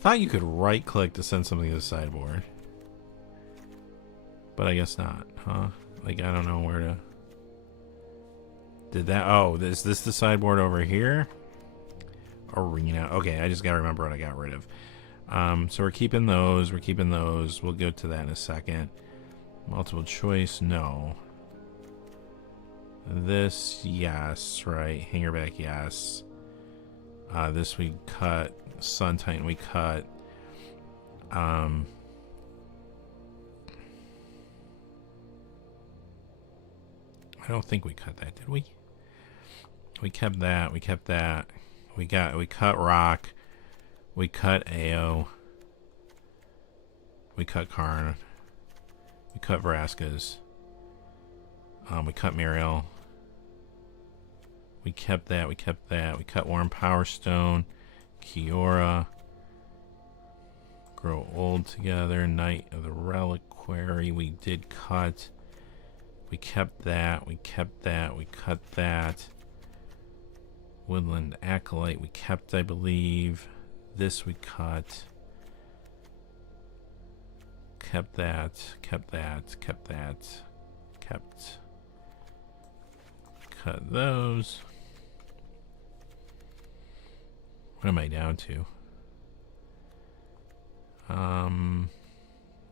thought you could right-click to send something to the sideboard. But I guess not, huh? Like, I don't know where to... Did that... Oh, is this the sideboard over here? Arena. Okay, I just gotta remember what I got rid of. So we're keeping those. We're keeping those. We'll go to that in a second. Multiple choice, no. This, yes, right. Hangerback, yes. This we cut. Sun Titan we cut. I don't think we cut that, did we? We kept that. We kept that. We cut Rock. We cut AO. We cut Karn. We cut Vraska's. We cut Muriel. We kept that. We kept that. We cut Warm Power Stone. Kiora. Grow old together. Knight of the Reliquary. We did cut. We kept that. We kept that. We cut that. Woodland Acolyte. We kept, I believe. This we cut. Kept that. Kept that. Kept that. Kept. Cut those. What am I down to?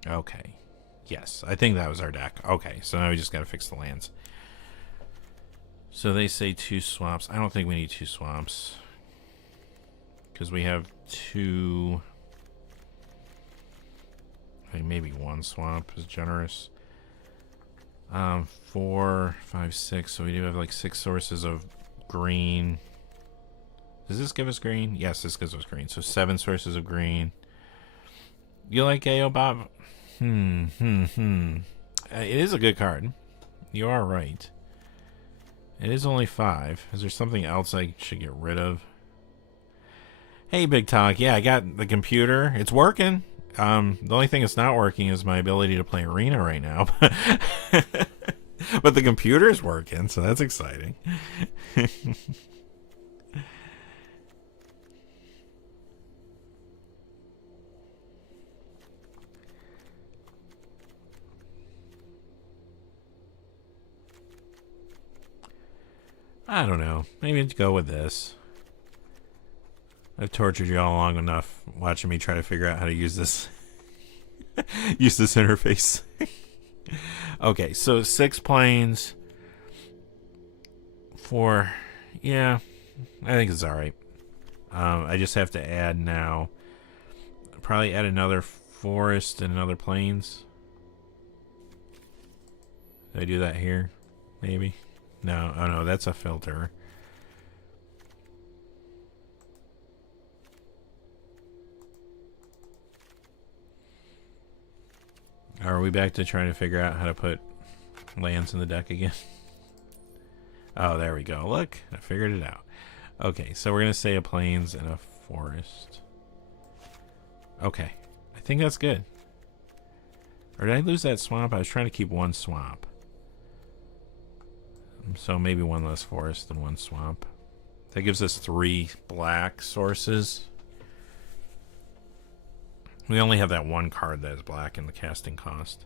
Okay. Yes, I think that was our deck. Okay, so now we just gotta fix the lands. So they say 2 swamps. I don't think we need 2 swamps. Because we have 2... I think maybe 1 swamp is generous. 4, 5, 6. So we do have like 6 sources of green. Does this give us green? Yes, this gives us green. So 7 sources of green. You like AO Bob? It is a good card. You are right. It is only 5. Is there something else I should get rid of? Hey, Big Talk. Yeah, I got the computer. It's working. The only thing that's not working is my ability to play Arena right now. But the computer's working, so that's exciting. I don't know. Maybe let's go with this. I've tortured you all long enough watching me try to figure out how to use this use this interface. Okay, so 6 planes. 4. Yeah, I think it's alright. I just have to add now. Probably add another forest and another plains. Did I do that here? Maybe? No, oh no, that's a filter. Are we back to trying to figure out how to put lands in the deck again? Oh, there we go. Look, I figured it out. Okay, so we're going to say a plains and a forest. Okay, I think that's good. Or did I lose that swamp? I was trying to keep 1 swamp. So maybe 1 less forest than 1 swamp. That gives us 3 black sources. We only have that 1 card that is black in the casting cost.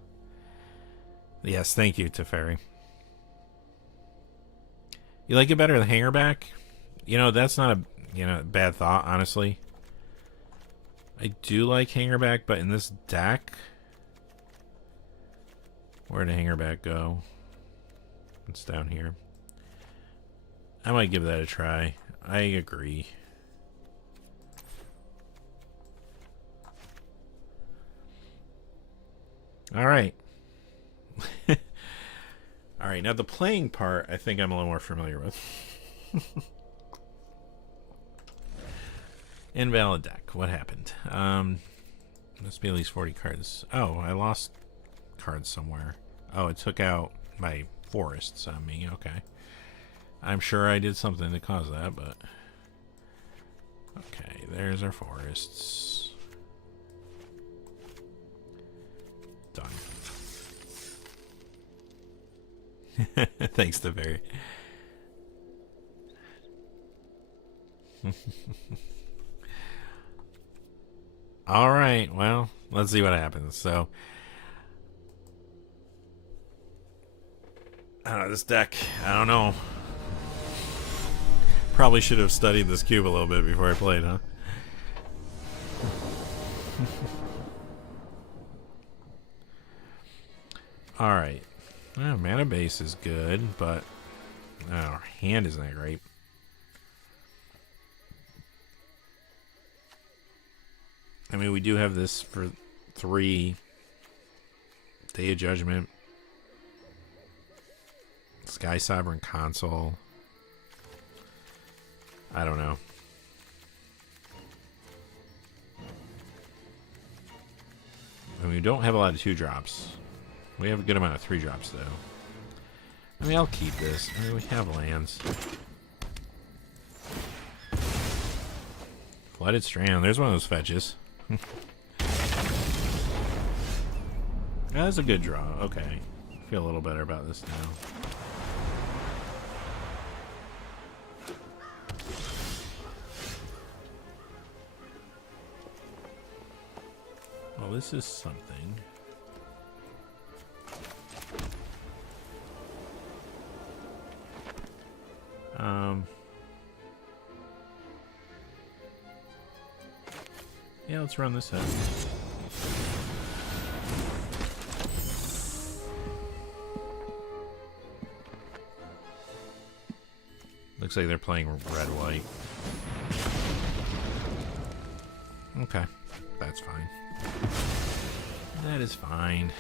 Yes, thank you, Teferi. You like it better than Hangerback? You know, that's not a bad thought, honestly. I do like Hangerback, but in this deck... Where did Hangerback go? It's down here. I might give that a try. I agree. Alright. Alright, now the playing part, I think I'm a little more familiar with. Invalid deck. What happened? Must be at least 40 cards. Oh, I lost cards somewhere. Oh, it took out my forests on me. Okay. I'm sure I did something to cause that, but... Okay, there's our forests. Done. Thanks to Barry. Alright, well, let's see what happens. So, this deck, I don't know. Probably should have studied this cube a little bit before I played, huh? Alright. Well, mana base is good, but our hand isn't that great. I mean, we do have this for 3. Day of Judgment. Sky Sovereign Console. I don't know. I mean, we don't have a lot of 2-drops. We have a good amount of 3-drops, though. I mean, I'll keep this. I mean, we have lands. Flooded Strand. There's one of those fetches. That's a good draw. Okay. I feel a little better about this now. Well, this is something. Yeah, let's run this out. Looks like they're playing red-white. Okay, that's fine. That is fine.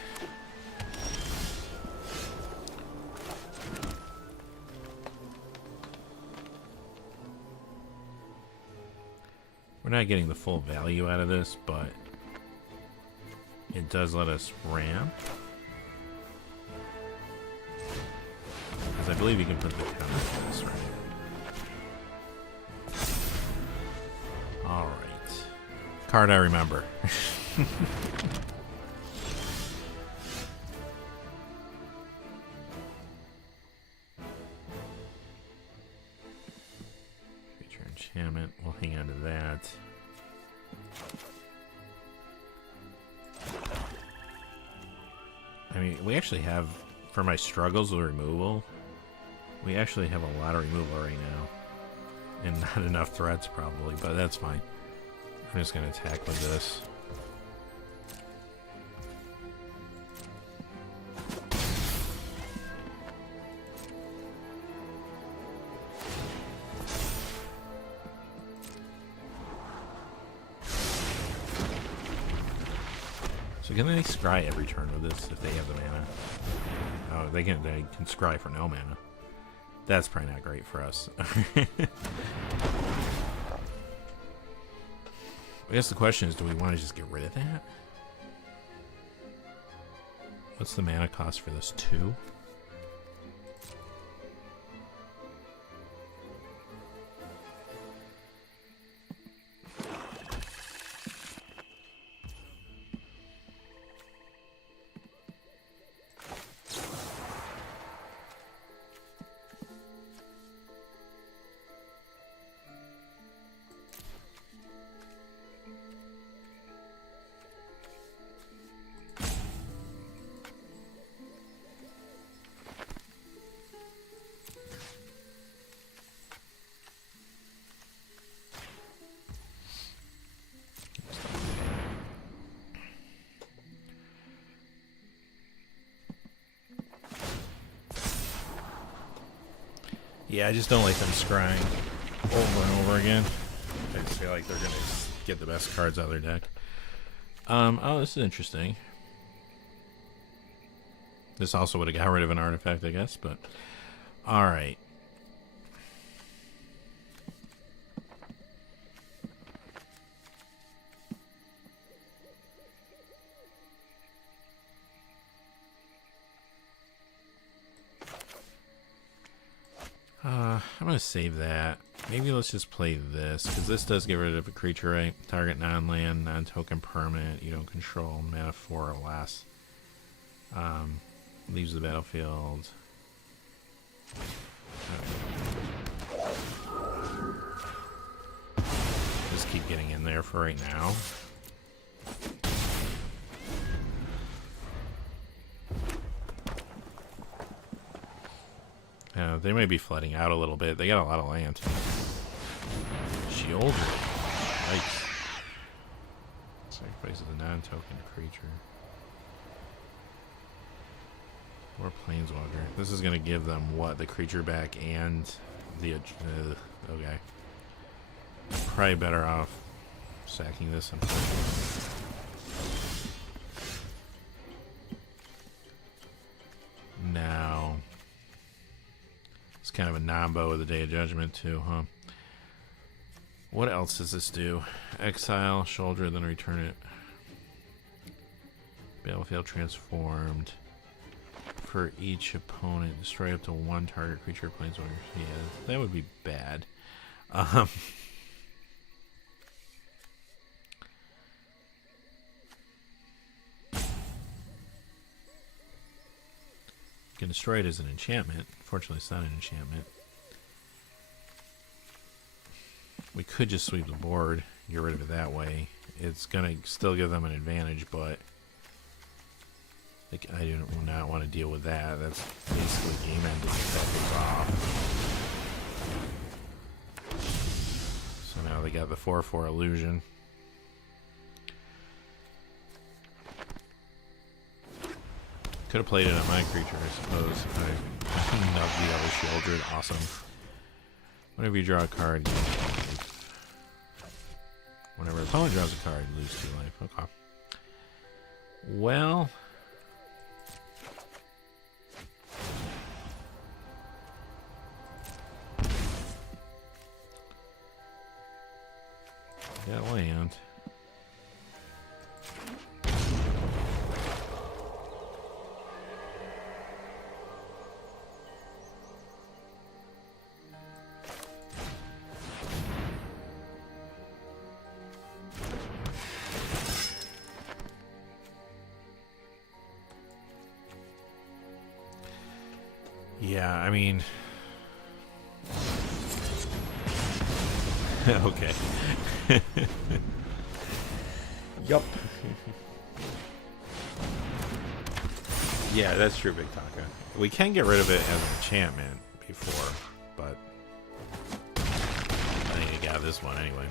We're not getting the full value out of this, but it does let us ramp. Because I believe you can put the counter to this, right? Alright. Card I remember. Creature enchantment. We'll hang on to that. I mean, we actually have, for my struggles with removal, we actually have a lot of removal right now. And not enough threats, probably, but that's fine. I'm just going to attack with this. So can they scry every turn with this if they have the mana? Oh, they can scry for no mana. That's probably not great for us. I guess the question is, do we want to just get rid of that? What's the mana cost for this? 2? Yeah, I just don't like them scrying over and over again. I just feel like they're going to get the best cards out of their deck. Oh, this is interesting. This also would have got rid of an artifact, I guess, but... Alright. I'm going to save that. Maybe let's just play this, because this does get rid of a creature, right? Target non-land, non-token permanent, you don't control, mana 4 or less. Leaves the battlefield. Just keep getting in there for right now. They may be flooding out a little bit. They got a lot of land. Shield. Nice. Sacrifice of the non-token creature. Or Planeswalker. This is going to give them, what, the creature back and the... okay. Probably better off sacking this. Now... It's kind of a Nombo of the Day of Judgment, too, huh? What else does this do? Exile, shoulder, then return it. Battlefield transformed. For each opponent, destroy up to 1 target creature or planeswalker. Yeah, that would be bad. can destroy it as an enchantment. Fortunately, it's not an enchantment. We could just sweep the board, get rid of it that way. It's going to still give them an advantage, but like, I do not want to deal with that. That's basically game ending if that goes off. So now they got the 4/4 illusion. Could have played it on my creature, I suppose. I love the other Shieldred. Awesome. Whenever you draw a card, you lose 2 life. Whenever an opponent draws a card, you lose 2 life. Okay. Well. That land. Yeah, I mean... okay. Yup. Yeah, that's true, Big Taka. We can get rid of it as an enchantment before, but... I think I got this one anyway.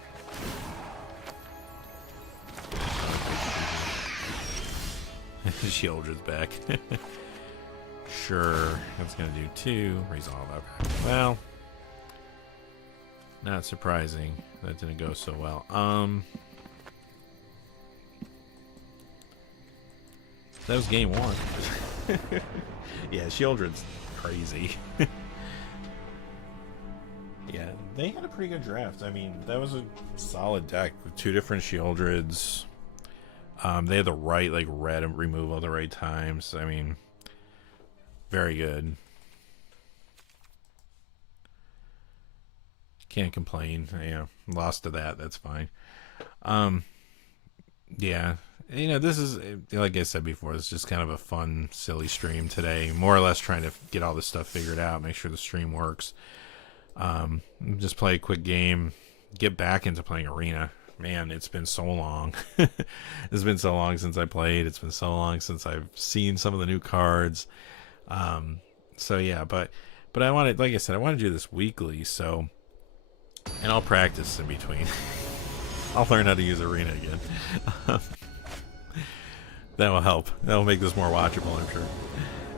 Shieldred's back. Sure, that's gonna do 2. Resolve that. Well, not surprising. That didn't go so well. That was game 1. Yeah, Shieldred's crazy. Yeah, they had a pretty good draft. I mean, that was a solid deck with 2 different Shieldreds. They had the right, like, red removal at the right times. I mean, very good. Can't complain. You know, lost to that. That's fine. Yeah. You know, this is, like I said before, it's just kind of a fun, silly stream today. More or less trying to get all this stuff figured out, make sure the stream works. Just play a quick game, get back into playing Arena. Man, it's been so long. It's been so long since I played. It's been so long since I've seen some of the new cards. So yeah, but I wanted, like I said, I want to do this weekly, so, and I'll practice in between. I'll learn how to use Arena again. That will help. That will make this more watchable, I'm sure.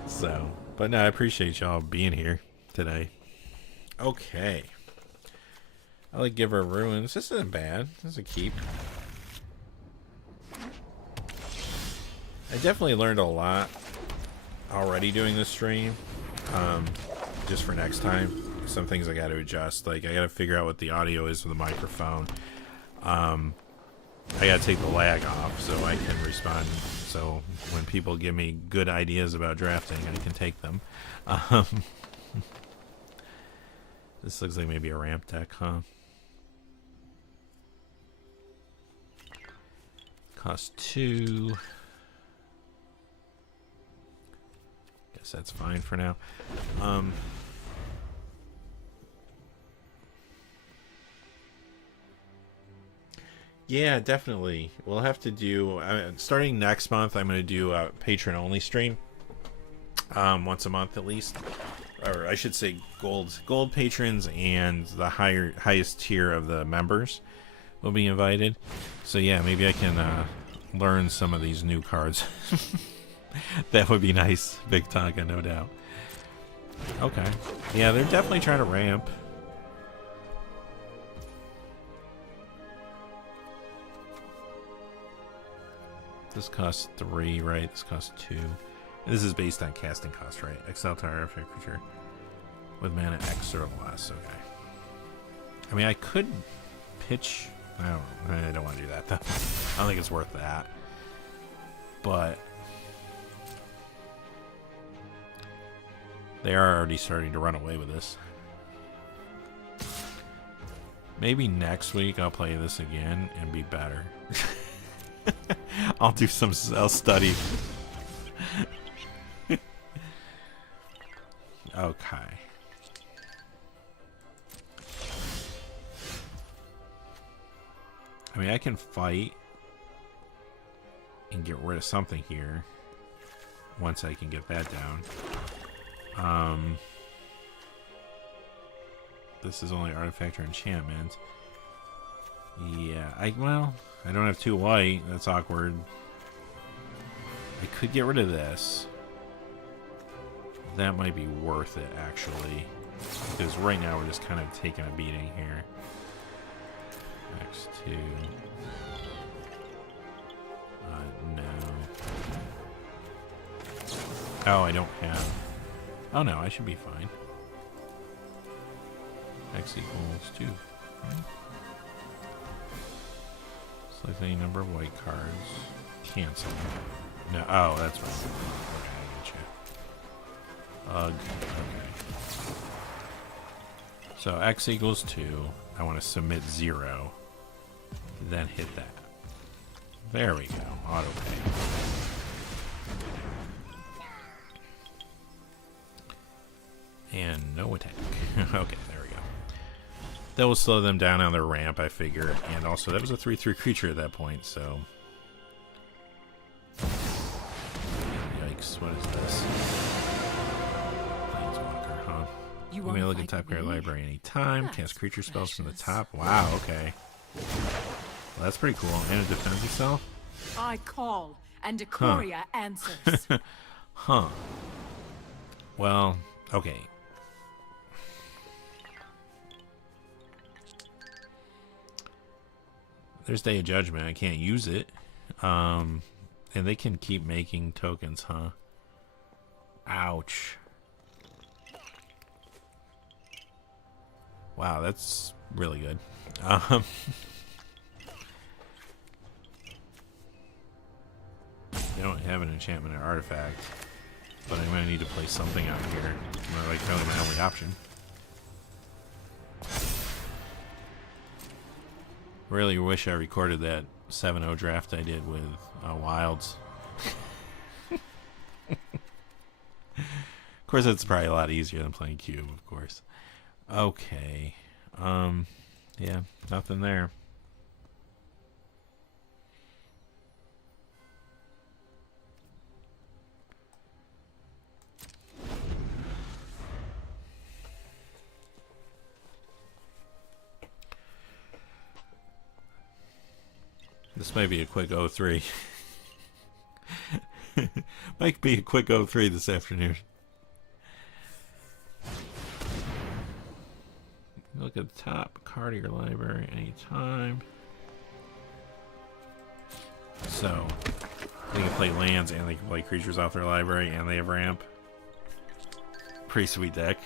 So, but no, I appreciate y'all being here today. Okay. I like Giver of Ruins. This isn't bad. This is a keep. I definitely learned a lot already doing this stream. Just for next time. Some things I got to adjust. Like, I got to figure out what the audio is with the microphone. I got to take the lag off so I can respond. So when people give me good ideas about drafting, I can take them. This looks like maybe a ramp deck, huh? Cost 2. Guess that's fine for now. Yeah, definitely. We'll have to do, starting next month, I'm going to do a patron-only stream. Once a month at least. Or I should say gold patrons and the highest tier of the members will be invited. So yeah, maybe I can learn some of these new cards. That would be nice. Big Tonka, no doubt. Okay. Yeah, they're definitely trying to ramp. This costs 3, right? This costs 2. This is based on casting cost, right? Exile target creature with mana X or less. Okay. I mean, I could pitch. I don't want to do that though. I don't think it's worth that. But they are already starting to run away with this. Maybe next week I'll play this again and be better. I'll study. Okay. I mean, I can fight and get rid of something here once I can get that down. This is only artifact or enchantment. Yeah, well, I don't have 2 white. That's awkward. I could get rid of this. That might be worth it, actually. Because right now we're just kind of taking a beating here. X2. No. Oh, I don't have... Oh no, I should be fine. X equals 2. Select any number of white cards. Cancel. No, oh, that's right. Okay, I get you. Ugh. Okay. So X equals 2. I want to submit 0. Then hit that. There we go. Auto pay. And no attack. Okay, there we go. That will slow them down on their ramp, I figure. And also, that was a 3/3 creature at that point, so... Yikes, what is this? Planeswalker, huh? You may look at top card library anytime. Cast creature spells from the top. Wow, okay. Well, that's pretty cool. And it defends itself? I call, and Decoria answers. Huh. Well, okay. There's Day of Judgment. I can't use it. And they can keep making tokens, huh? Ouch. Wow, that's really good. They don't have an enchantment or artifact, but I'm going to need to play something out here. Like, probably my only option. Really wish I recorded that 7-0 draft I did with Wilds. Of course, it's probably a lot easier than playing Cube, of course. Okay. Yeah, nothing there. This might be a quick 0-3. Might be a quick 0-3 this afternoon. Look at the top card of your library anytime. So, they can play lands and they can play creatures off their library and they have ramp. Pretty sweet deck.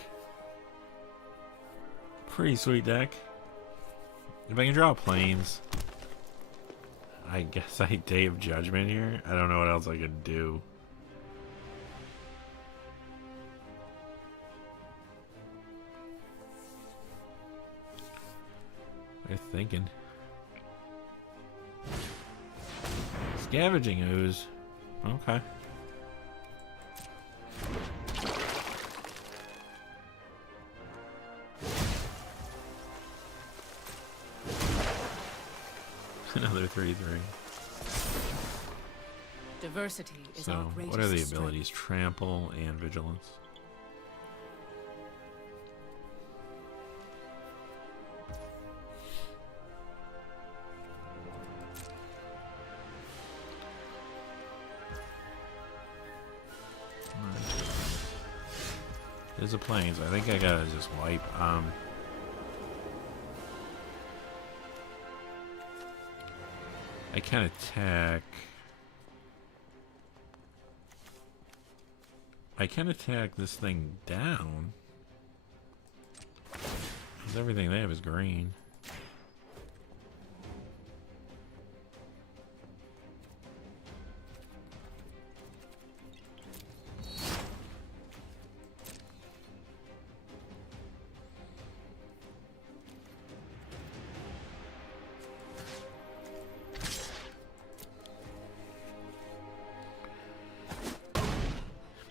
Pretty sweet deck. If I can draw planes, I guess I Day of Judgment here. I don't know what else I could do. They're thinking. Scavenging Ooze. Okay. Another 3/3. Diversity is so, our what greatest are the strength. abilities? Trample and Vigilance. There's a planes. I think I gotta just wipe. I can attack. I can attack this thing down. Because everything they have is green.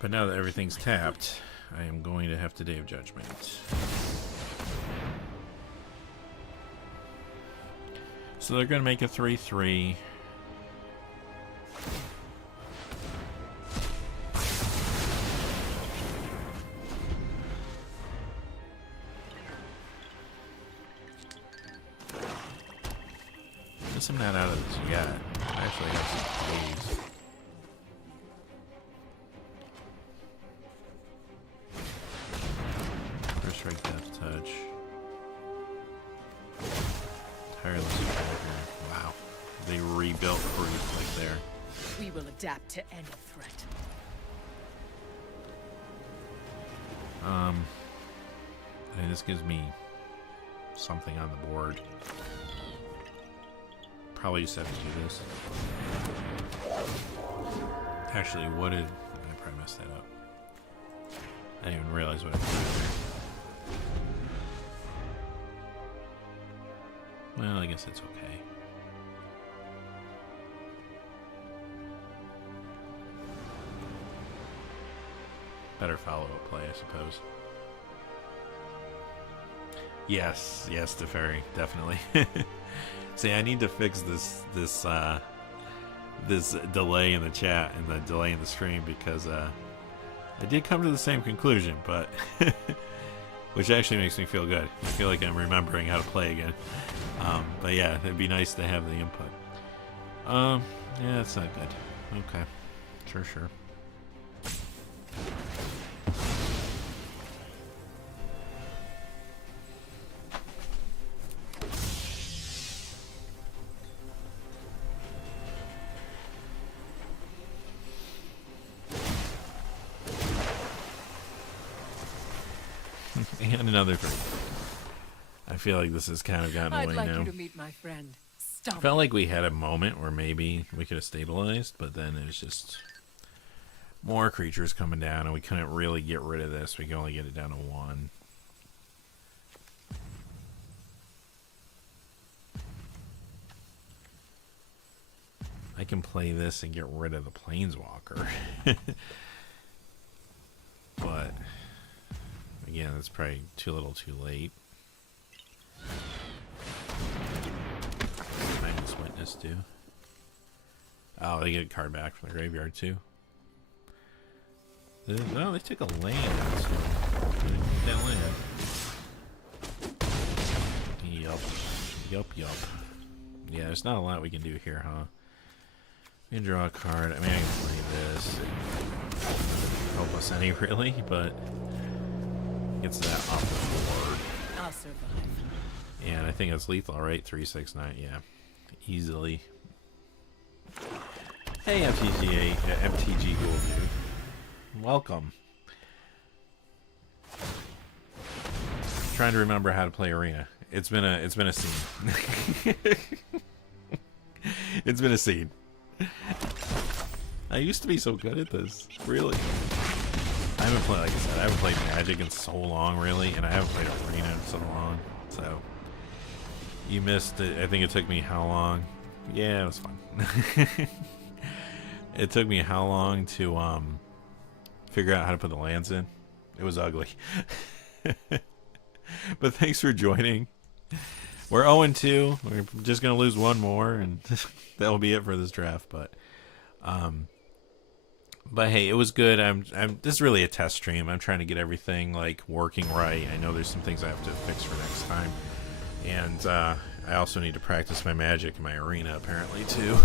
But now that everything's tapped, I am going to have to Day of Judgment. So they're going to make a 3/3. I'm not out of this yet. I actually have some plays. First strike, death touch. Tireless Gallagher. Wow. They rebuilt Priest like there. We will adapt to any threat. And this gives me something on the board. Probably just have to do this. Actually, what did... I probably messed that up. I didn't even realize what I put there. Well, I guess it's okay. Better follow-up play, I suppose. Yes, Teferi, definitely. See, I need to fix this delay in the chat and the delay in the stream because I did come to the same conclusion, but which actually makes me feel good. I feel like I'm remembering how to play again. But yeah, it'd be nice to have the input. Yeah, that's not good. Okay, sure. And another 3. I feel like this has kind of gotten away I'd like now. you to meet my friend. I felt like we had a moment where maybe we could have stabilized, but then it was just more creatures coming down, and we couldn't really get rid of this. We could only get it down to 1. I can play this and get rid of the Planeswalker. But again, it's probably too little too late. Timeless Witness too. Oh, they get a card back from the graveyard too. No, they took a land. So that land. Yup. Yeah, there's not a lot we can do here, huh? We can draw a card. I mean, I can play this. Help us any, really, but gets that off the board. I'll survive. And I think it's lethal, right? 3/6/9, yeah. Easily. Hey, MTG Ghoul Dude. Welcome. Trying to remember how to play Arena. It's been a scene. It's been a scene. I used to be so good at this, really. I haven't played, like I said, I haven't played Magic in so long, really, and I haven't played Arena in so long. So you missed it. I think it took me how long? Yeah, it was fun. It took me how long to figure out how to put the lands in? It was ugly. But thanks for joining. We're 0-2. We're just gonna lose one more, and that'll be it for this draft. But hey, it was good. This is really a test stream. I'm trying to get everything like working right. I know there's some things I have to fix for next time, and I also need to practice my Magic in my Arena apparently too.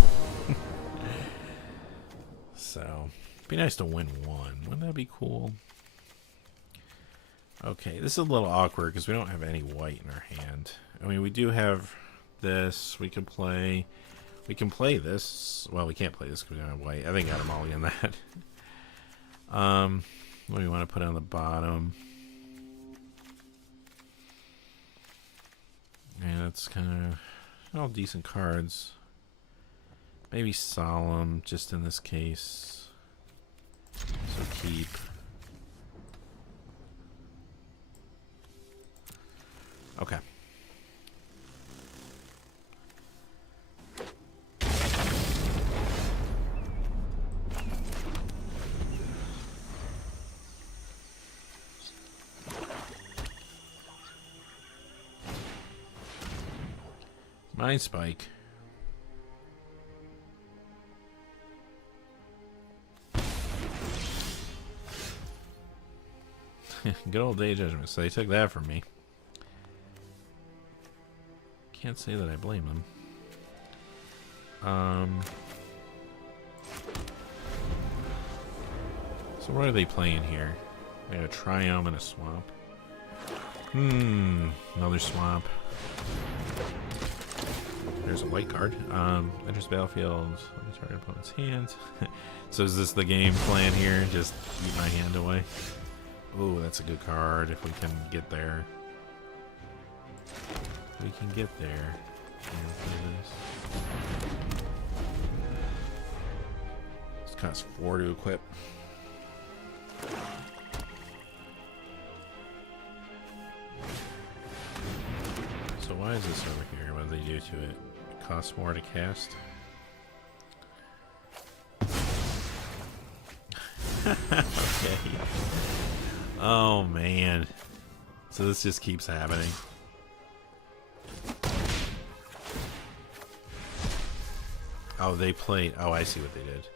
So it'd be nice to win one. Wouldn't that be cool? Okay, this is a little awkward because we don't have any white in our hand. I mean, we do have this. We can play this. Well, we can't play this because we don't have white. I think I got them all in that. What do we want to put on the bottom? Yeah, that's kind of all decent cards. Maybe Solemn, just in this case. So keep. Okay. Mind Spike. Good old Day of Judgment. So they took that from me. Can't say that I blame them. So what are they playing here? They got a Triome and a Swamp. Another Swamp. There's a white card. Enters battlefield. Target opponent's hand. So is this the game plan here? Just eat my hand away? Ooh, that's a good card if we can get there. We can get there. This costs 4 to equip. So why is this over here? What do they do to it? It costs more to cast? Okay. Oh man. So this just keeps happening. Oh, they played. Oh, I see what they did.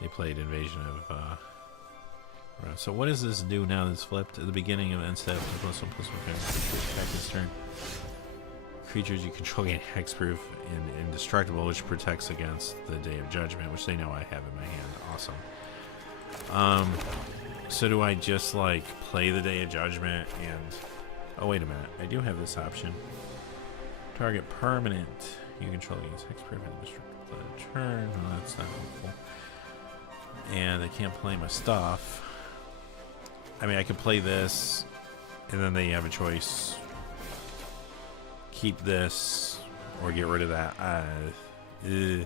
They played Invasion of so what does this do now that's flipped? At the beginning of end step, +1/+1 creatures attack this turn. Creatures you control gain hexproof and indestructible, which protects against the Day of Judgment, which they know I have in my hand. Awesome. So do I just like play the Day of Judgment and oh wait a minute, I do have this option. Target permanent you control gains hexproof and indestructible the turn. Well, that's not helpful. And I can't play my stuff. I mean, I could play this, and then they have a choice. Keep this, or get rid of that. There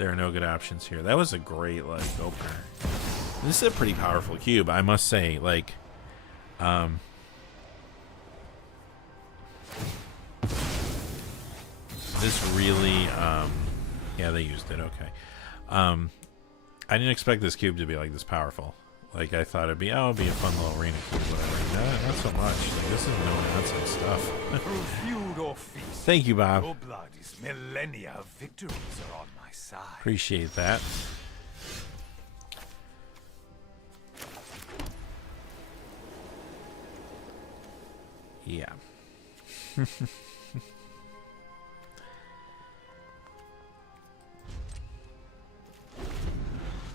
are no good options here. That was a great, like, opener. This is a pretty powerful cube, I must say. Like, this really, yeah, they used it, okay. I didn't expect this cube to be like this powerful. Like I thought it'd be, oh, it'd be a fun little arena cube, whatever. No, not so much. Like, this is no nonsense stuff. Feud or feast. Thank you, Bob. Your blood is millennia of victories are on my side. Appreciate that. Yeah.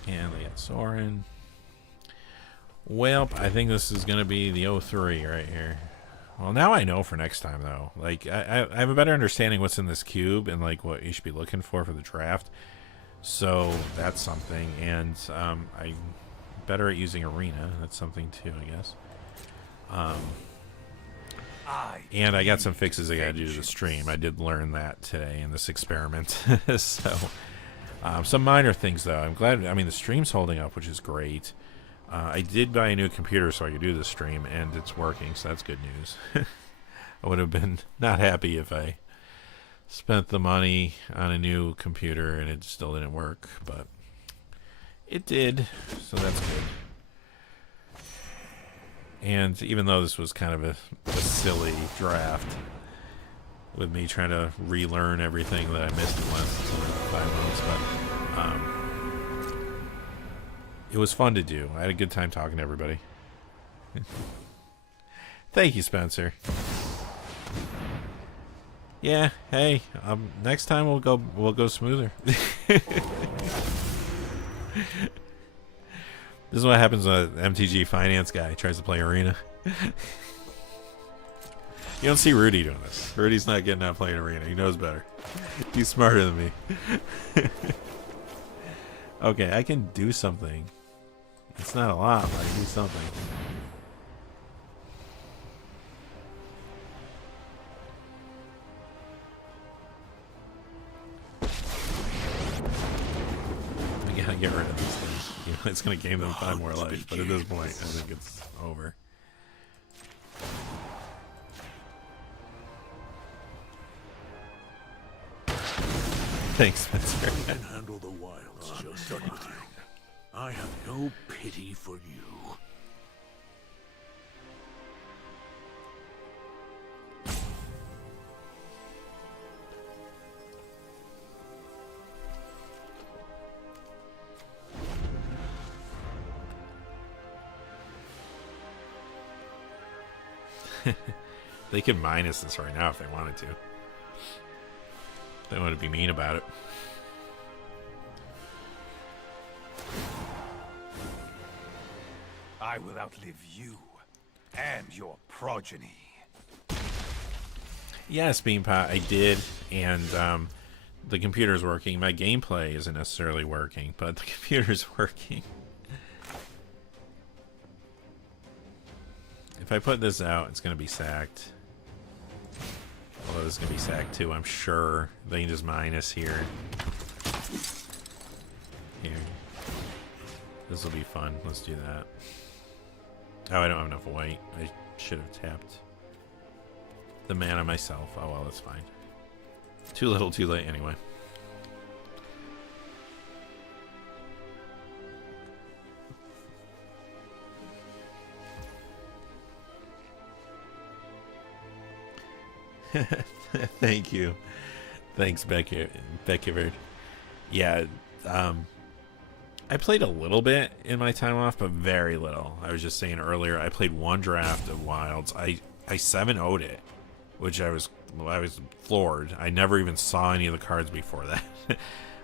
And they got Soren. Well, I think this is going to be the 03 right here. Well, now I know for next time, though. Like, I have a better understanding what's in this cube and, like, what you should be looking for the draft. So, that's something. And I'm better at using Arena. That's something, too, I guess. And I got some fixes I got to do to the stream. I did learn that today in this experiment. So, some minor things, though. I'm glad. I mean, the stream's holding up, which is great. I did buy a new computer so I could do the stream, and it's working, so that's good news. I would have been not happy if I spent the money on a new computer and it still didn't work, but it did, so that's good. And even though this was kind of a silly draft, with me trying to relearn everything that I missed in the last 5 months, but it was fun to do. I had a good time talking to everybody. Thank you, Spencer. Yeah, hey, next time we'll go smoother. This is what happens when an MTG finance guy tries to play Arena. You don't see Rudy doing this. Rudy's not getting out playing Arena. He knows better. He's smarter than me. Okay, I can do something. It's not a lot, but I can do something. I gotta get rid of these things. You know, it's gonna gain them 5 more life, but at this point, I think it's over. Thanks, Spencer. You can handle the wilds just fine. I have no pity for you. They could minus this right now if they wanted to. They want to be mean about it. I will outlive you and your progeny. Yes, Beanpot, I did, and the computer's working. My gameplay isn't necessarily working, but the computer's working. If I put this out, it's going to be sacked. Although this is going to be sacked too, I'm sure. They can just minus here. Here. This will be fun. Let's do that. Oh, I don't have enough white. I should have tapped the mana myself. Oh well, that's fine. Too little, too late anyway. Thank you. Thanks, Becky. Yeah, I played a little bit in my time off, but very little. I was just saying earlier, I played one draft of Wilds. I 7-0'd it, which I was floored. I never even saw any of the cards before that.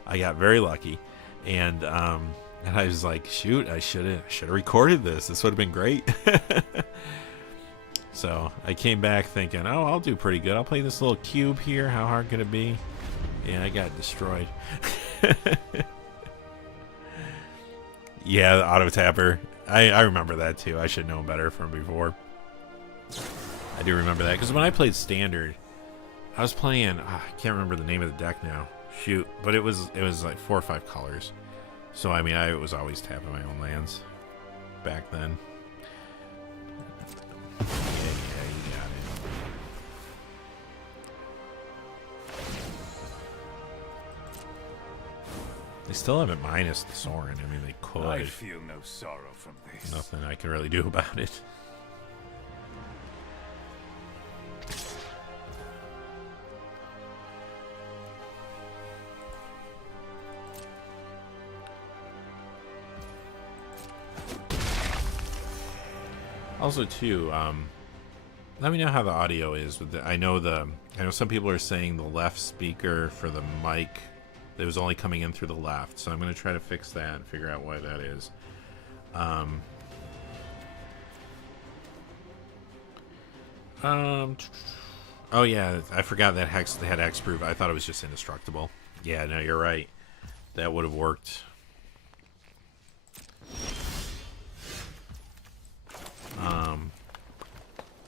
I got very lucky, and I was like, shoot, I should have recorded this. This would have been great. So I came back thinking, oh, I'll do pretty good. I'll play this little cube here. How hard could it be? Yeah, I got destroyed. Yeah, the auto tapper. I remember that too. I should know better from before. I do remember that because when I played standard, I was playing. I can't remember the name of the deck now. Shoot, but it was like 4 or 5 colors. So I mean, I was always tapping my own lands back then. Yeah, you got it. They still haven't minused the Sorin. I mean, they could. I feel no sorrow from this. Nothing I can really do about it. Also, too, let me know how the audio is. With I know some people are saying the left speaker for the mic, it was only coming in through the left, so I'm going to try to fix that and figure out why that is. Oh yeah, I forgot that Hex had Hexproof. I thought it was just indestructible. Yeah, no, you're right. That would have worked.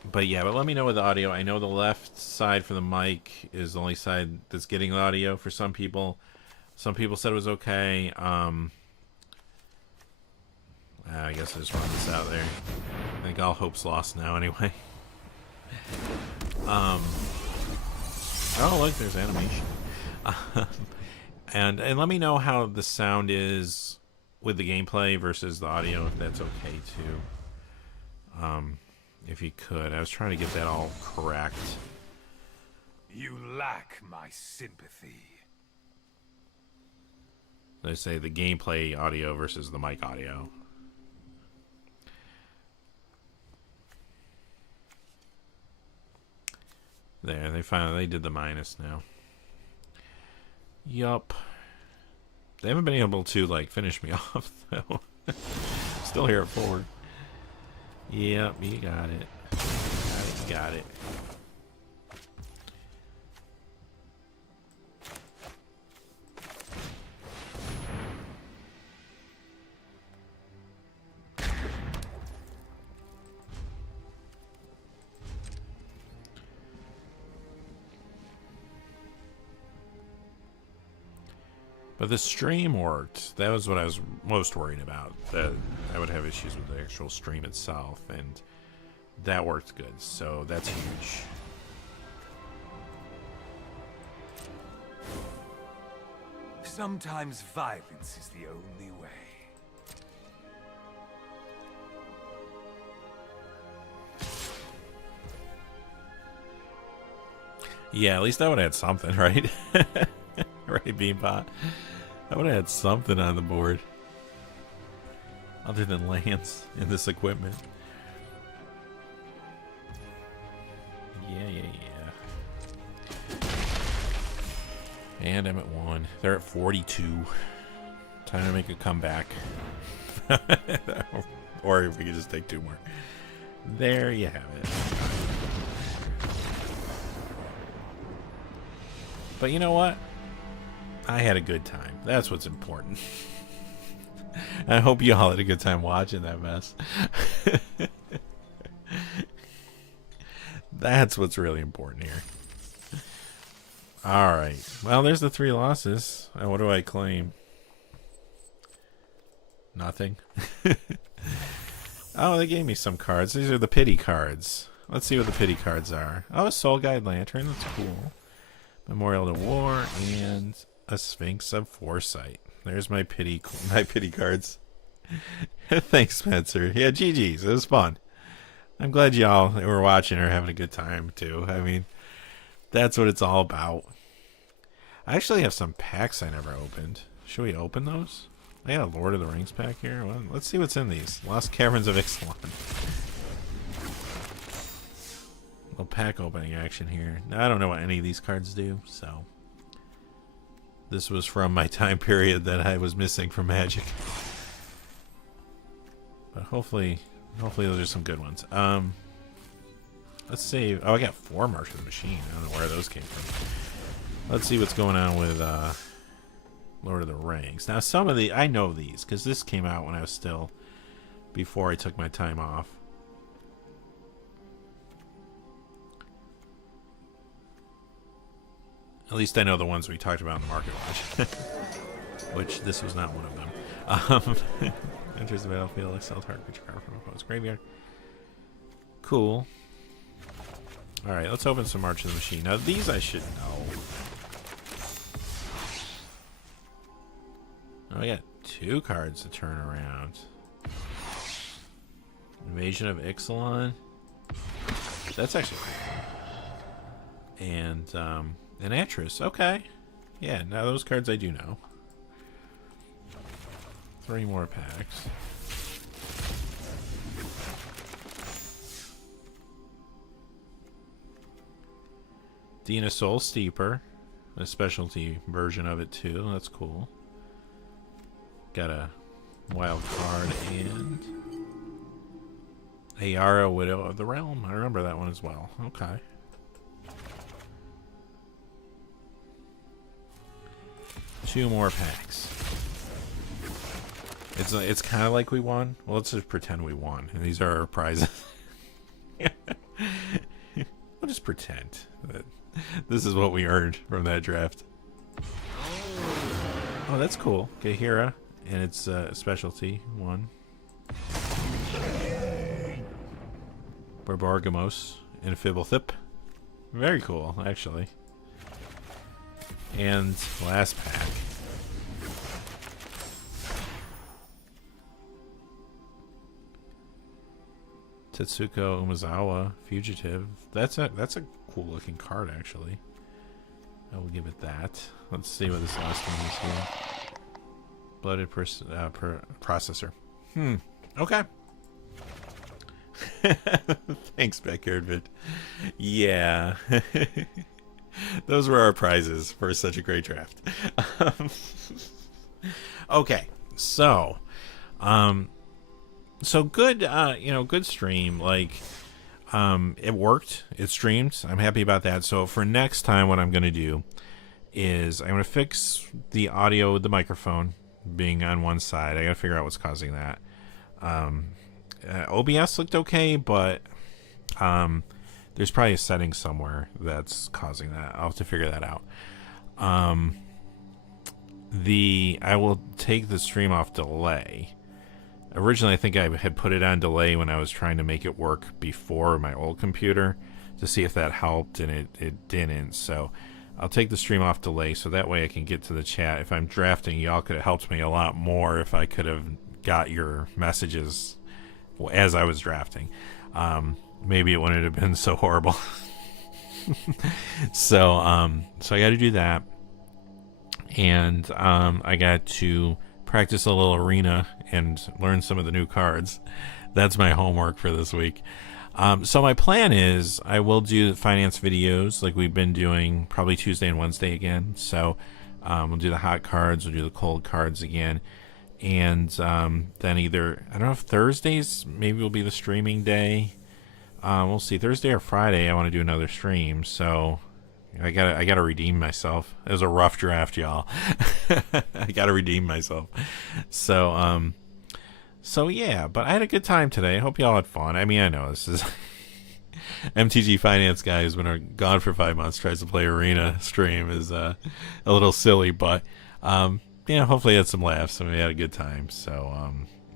But let me know with the audio. I know the left side for the mic is the only side that's getting the audio for some people. Some people said it was okay. I guess I just run this out there. I think all hope's lost now anyway. Oh look, there's animation. And let me know how the sound is with the gameplay versus the audio, if that's okay too. If you could. I was trying to get that all correct. You lack my sympathy. They say the gameplay audio versus the mic audio. There, they did the minus now. Yup. They haven't been able to like finish me off though. Still here at 4. Yep, you got it. You got it. But the stream worked. That was what I was most worried about. That I would have issues with the actual stream itself, and that worked good. So that's huge. Sometimes violence is the only way. Yeah, at least I would have had something, right? Right, Beanpot? I would have had something on the board. Other than lands in this equipment. And I'm at 1. They're at 42. Time to make a comeback. Or if we could just take 2 more. There you have it. But you know what? I had a good time. That's what's important. I hope you all had a good time watching that mess. That's what's really important here. Alright. Well, there's the 3 losses. What do I claim? Nothing. Oh, they gave me some cards. These are the pity cards. Let's see what the pity cards are. Oh, a Soul Guide Lantern. That's cool. Memorial to War and a Sphinx of Foresight. There's my pity cards. Thanks, Spencer. Yeah, GG's. It was fun. I'm glad y'all that were watching are having a good time too. I mean, that's what it's all about. I actually have some packs I never opened. Should we open those? I got a Lord of the Rings pack here. Well, let's see what's in these. Lost Caverns of Ixalan. Little pack opening action here. Now, I don't know what any of these cards do, so this was from my time period that I was missing from Magic. But hopefully those are some good ones. Let's see. Oh, I got 4 March of the Machine. I don't know where those came from. Let's see what's going on with Lord of the Rings. Now, some of the I know these because this came out when I was still before I took my time off. At least I know the ones we talked about in the Market Watch. Which this was not one of them. Enters the battlefield, exiled target creature card from opponent's graveyard. Cool. Alright, let's open some March of the Machine. Now, these I should know. Oh, I got 2 cards to turn around. Invasion of Ixalan. That's actually cool. And, an Atris. Okay. Yeah, now those cards I do know. 3 more packs. Dina Soul Steeper. A specialty version of it too. That's cool. Got a wild card and Ayara, Widow of the Realm. I remember that one as well. Okay. Two more packs. It's kind of like we won. Well, let's just pretend we won. And these are our prizes. We'll just pretend that this is what we earned from that draft. Oh, that's cool. Gallagher, and it's specialty 1. Barbargamos and Fibblethip. Very cool, actually. And last pack. Tetsuko Umezawa, Fugitive. That's a cool looking card, actually. I will give it that. Let's see what this last one is here. Blooded Processor. Okay. Thanks, Backyard. Yeah. Those were our prizes for such a great draft. Okay, so good, good stream. Like, it worked. It streamed. I'm happy about that. So for next time, what I'm going to do is I'm going to fix the audio with the microphone being on one side. I got to figure out what's causing that. OBS looked okay, but there's probably a setting somewhere that's causing that. I'll have to figure that out. I will take the stream off delay. Originally, I think I had put it on delay when I was trying to make it work before my old computer to see if that helped, and it didn't. So I'll take the stream off delay so that way I can get to the chat. If I'm drafting, y'all could have helped me a lot more if I could have got your messages as I was drafting. Maybe it wouldn't have been so horrible. So I got to do that, and I got to practice a little arena and learn some of the new cards. That's my homework for this week. So my plan is I will do finance videos like we've been doing, probably Tuesday and Wednesday again. So We'll do the hot cards. We'll do the cold cards again. And then either, I don't know if Thursdays maybe will be the streaming day. We'll see. Thursday or Friday I want to do another stream. So I gotta redeem myself. It was a rough draft, y'all. I gotta redeem myself. So yeah, but I had a good time today. I hope y'all had fun. I mean, I know this is MTG finance guy who's been gone for 5 months tries to play arena stream is a little silly, but hopefully you had some laughs and we had a good time. So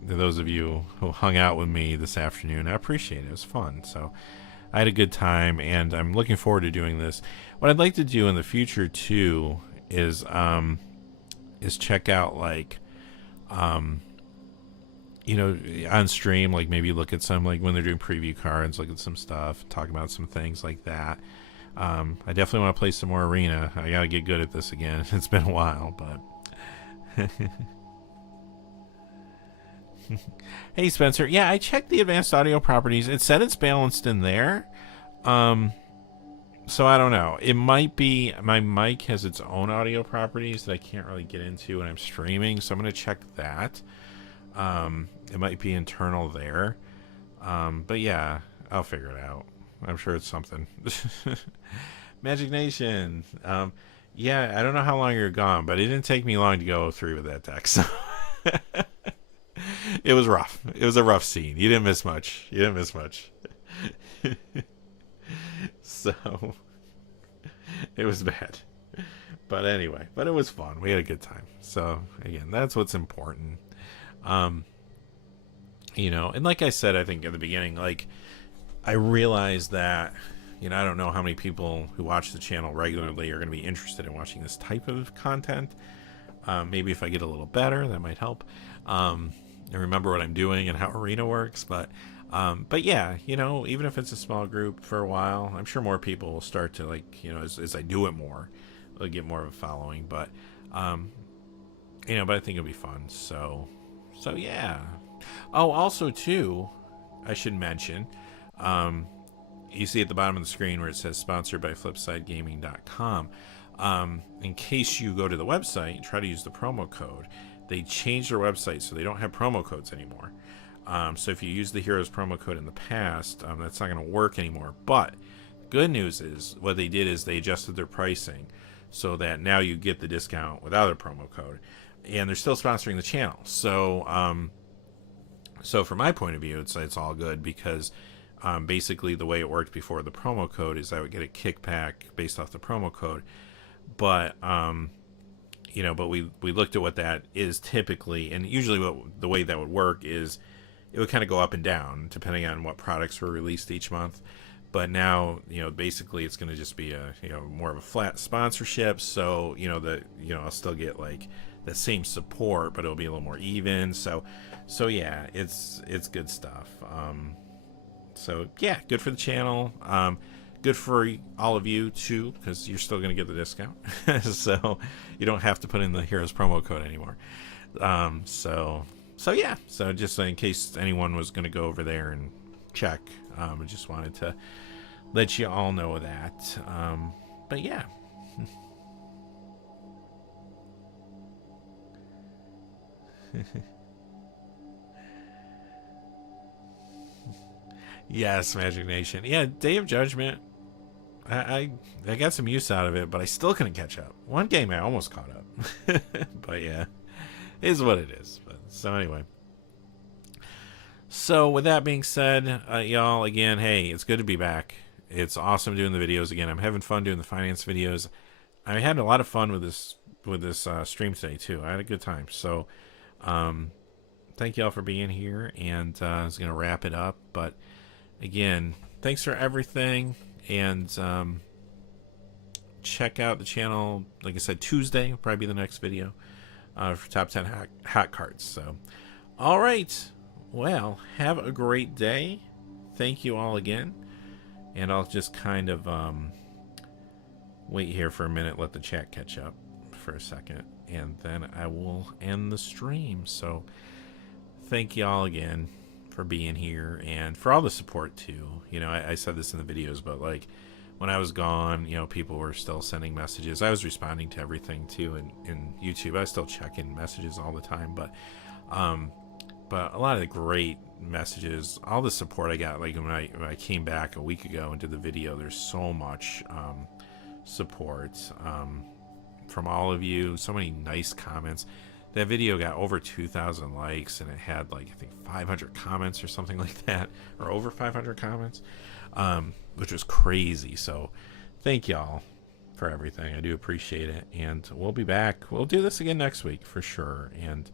to those of you who hung out with me this afternoon, I appreciate it. It was fun. So I had a good time, and I'm looking forward to doing this. What I'd like to do in the future too is check out like on stream, like maybe look at some, like when they're doing preview cards, look at some stuff, talk about some things like that. I definitely want to play some more arena. I gotta get good at this again. It's been a while, but hey Spencer, yeah, I checked the advanced audio properties. It said it's balanced in there. So I don't know. It might be my mic has its own audio properties that I can't really get into when I'm streaming, so I'm gonna check that. It might be internal there. But yeah, I'll figure it out. I'm sure it's something. Magic Nation. Yeah, I don't know how long you're gone, but it didn't take me long to go through with that deck. So it was rough. It was a rough scene. You didn't miss much. So it was bad. But anyway, but it was fun. We had a good time. So again, that's what's important. And like I said, I think at the beginning, like I realized that, I don't know how many people who watch the channel regularly are going to be interested in watching this type of content. Maybe if I get a little better, that might help. And remember what I'm doing and how arena works. But yeah, even if it's a small group for a while, I'm sure more people will start to as I do it more, they'll get more of a following. But but I think it'll be fun. So yeah. Oh, also too, I should mention, you see at the bottom of the screen where it says sponsored by flipsidegaming.com. In case you go to the website and try to use the promo code, they changed their website so they don't have promo codes anymore. So if you use the Heroes promo code in the past, that's not going to work anymore. But good news is what they did is they adjusted their pricing so that now you get the discount without a promo code. And they're still sponsoring the channel. So from my point of view, it's all good because basically the way it worked before the promo code is I would get a kickback based off the promo code. But but we looked at what that is typically, and usually the way that would work is it would kind of go up and down depending on what products were released each month. But now, basically it's going to just be a, more of a flat sponsorship. So, I'll still get like the same support, but it'll be a little more even. So yeah, it's good stuff. So yeah, good for the channel. Good for all of you too, because you're still going to get the discount. So you don't have to put in the Heroes promo code anymore. So yeah, so just in case anyone was going to go over there and check, I just wanted to let you all know that. But yeah. Yes, Magic Nation. Yeah, Day of Judgment. I got some use out of it, but I still couldn't catch up. One game I almost caught up. But yeah, it is what it is. But so anyway. So with that being said, y'all, again, hey, it's good to be back. It's awesome doing the videos again. I'm having fun doing the finance videos. I had a lot of fun with this stream today too. I had a good time. So thank y'all for being here, and I was gonna wrap it up, but again, thanks for everything, and check out the channel. Like I said, Tuesday will probably be the next video for top 10 hot cards. So all right, well, have a great day. Thank you all again, and I'll just kind of wait here for a minute, let the chat catch up for a second, and then I will end the stream. So thank y'all again for being here and for all the support too. I said this in the videos, but like when I was gone, you know, people were still sending messages. I was responding to everything too in YouTube. I still check in messages all the time, but a lot of the great messages, all the support I got, like when I came back a week ago and did the video, there's so much support from all of you, so many nice comments. That video got over 2,000 likes, and it had like, I think 500 comments or something like that, or over 500 comments, which was crazy. So thank y'all for everything. I do appreciate it, and we'll be back. We'll do this again next week for sure. And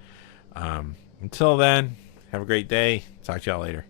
until then, have a great day. Talk to y'all later.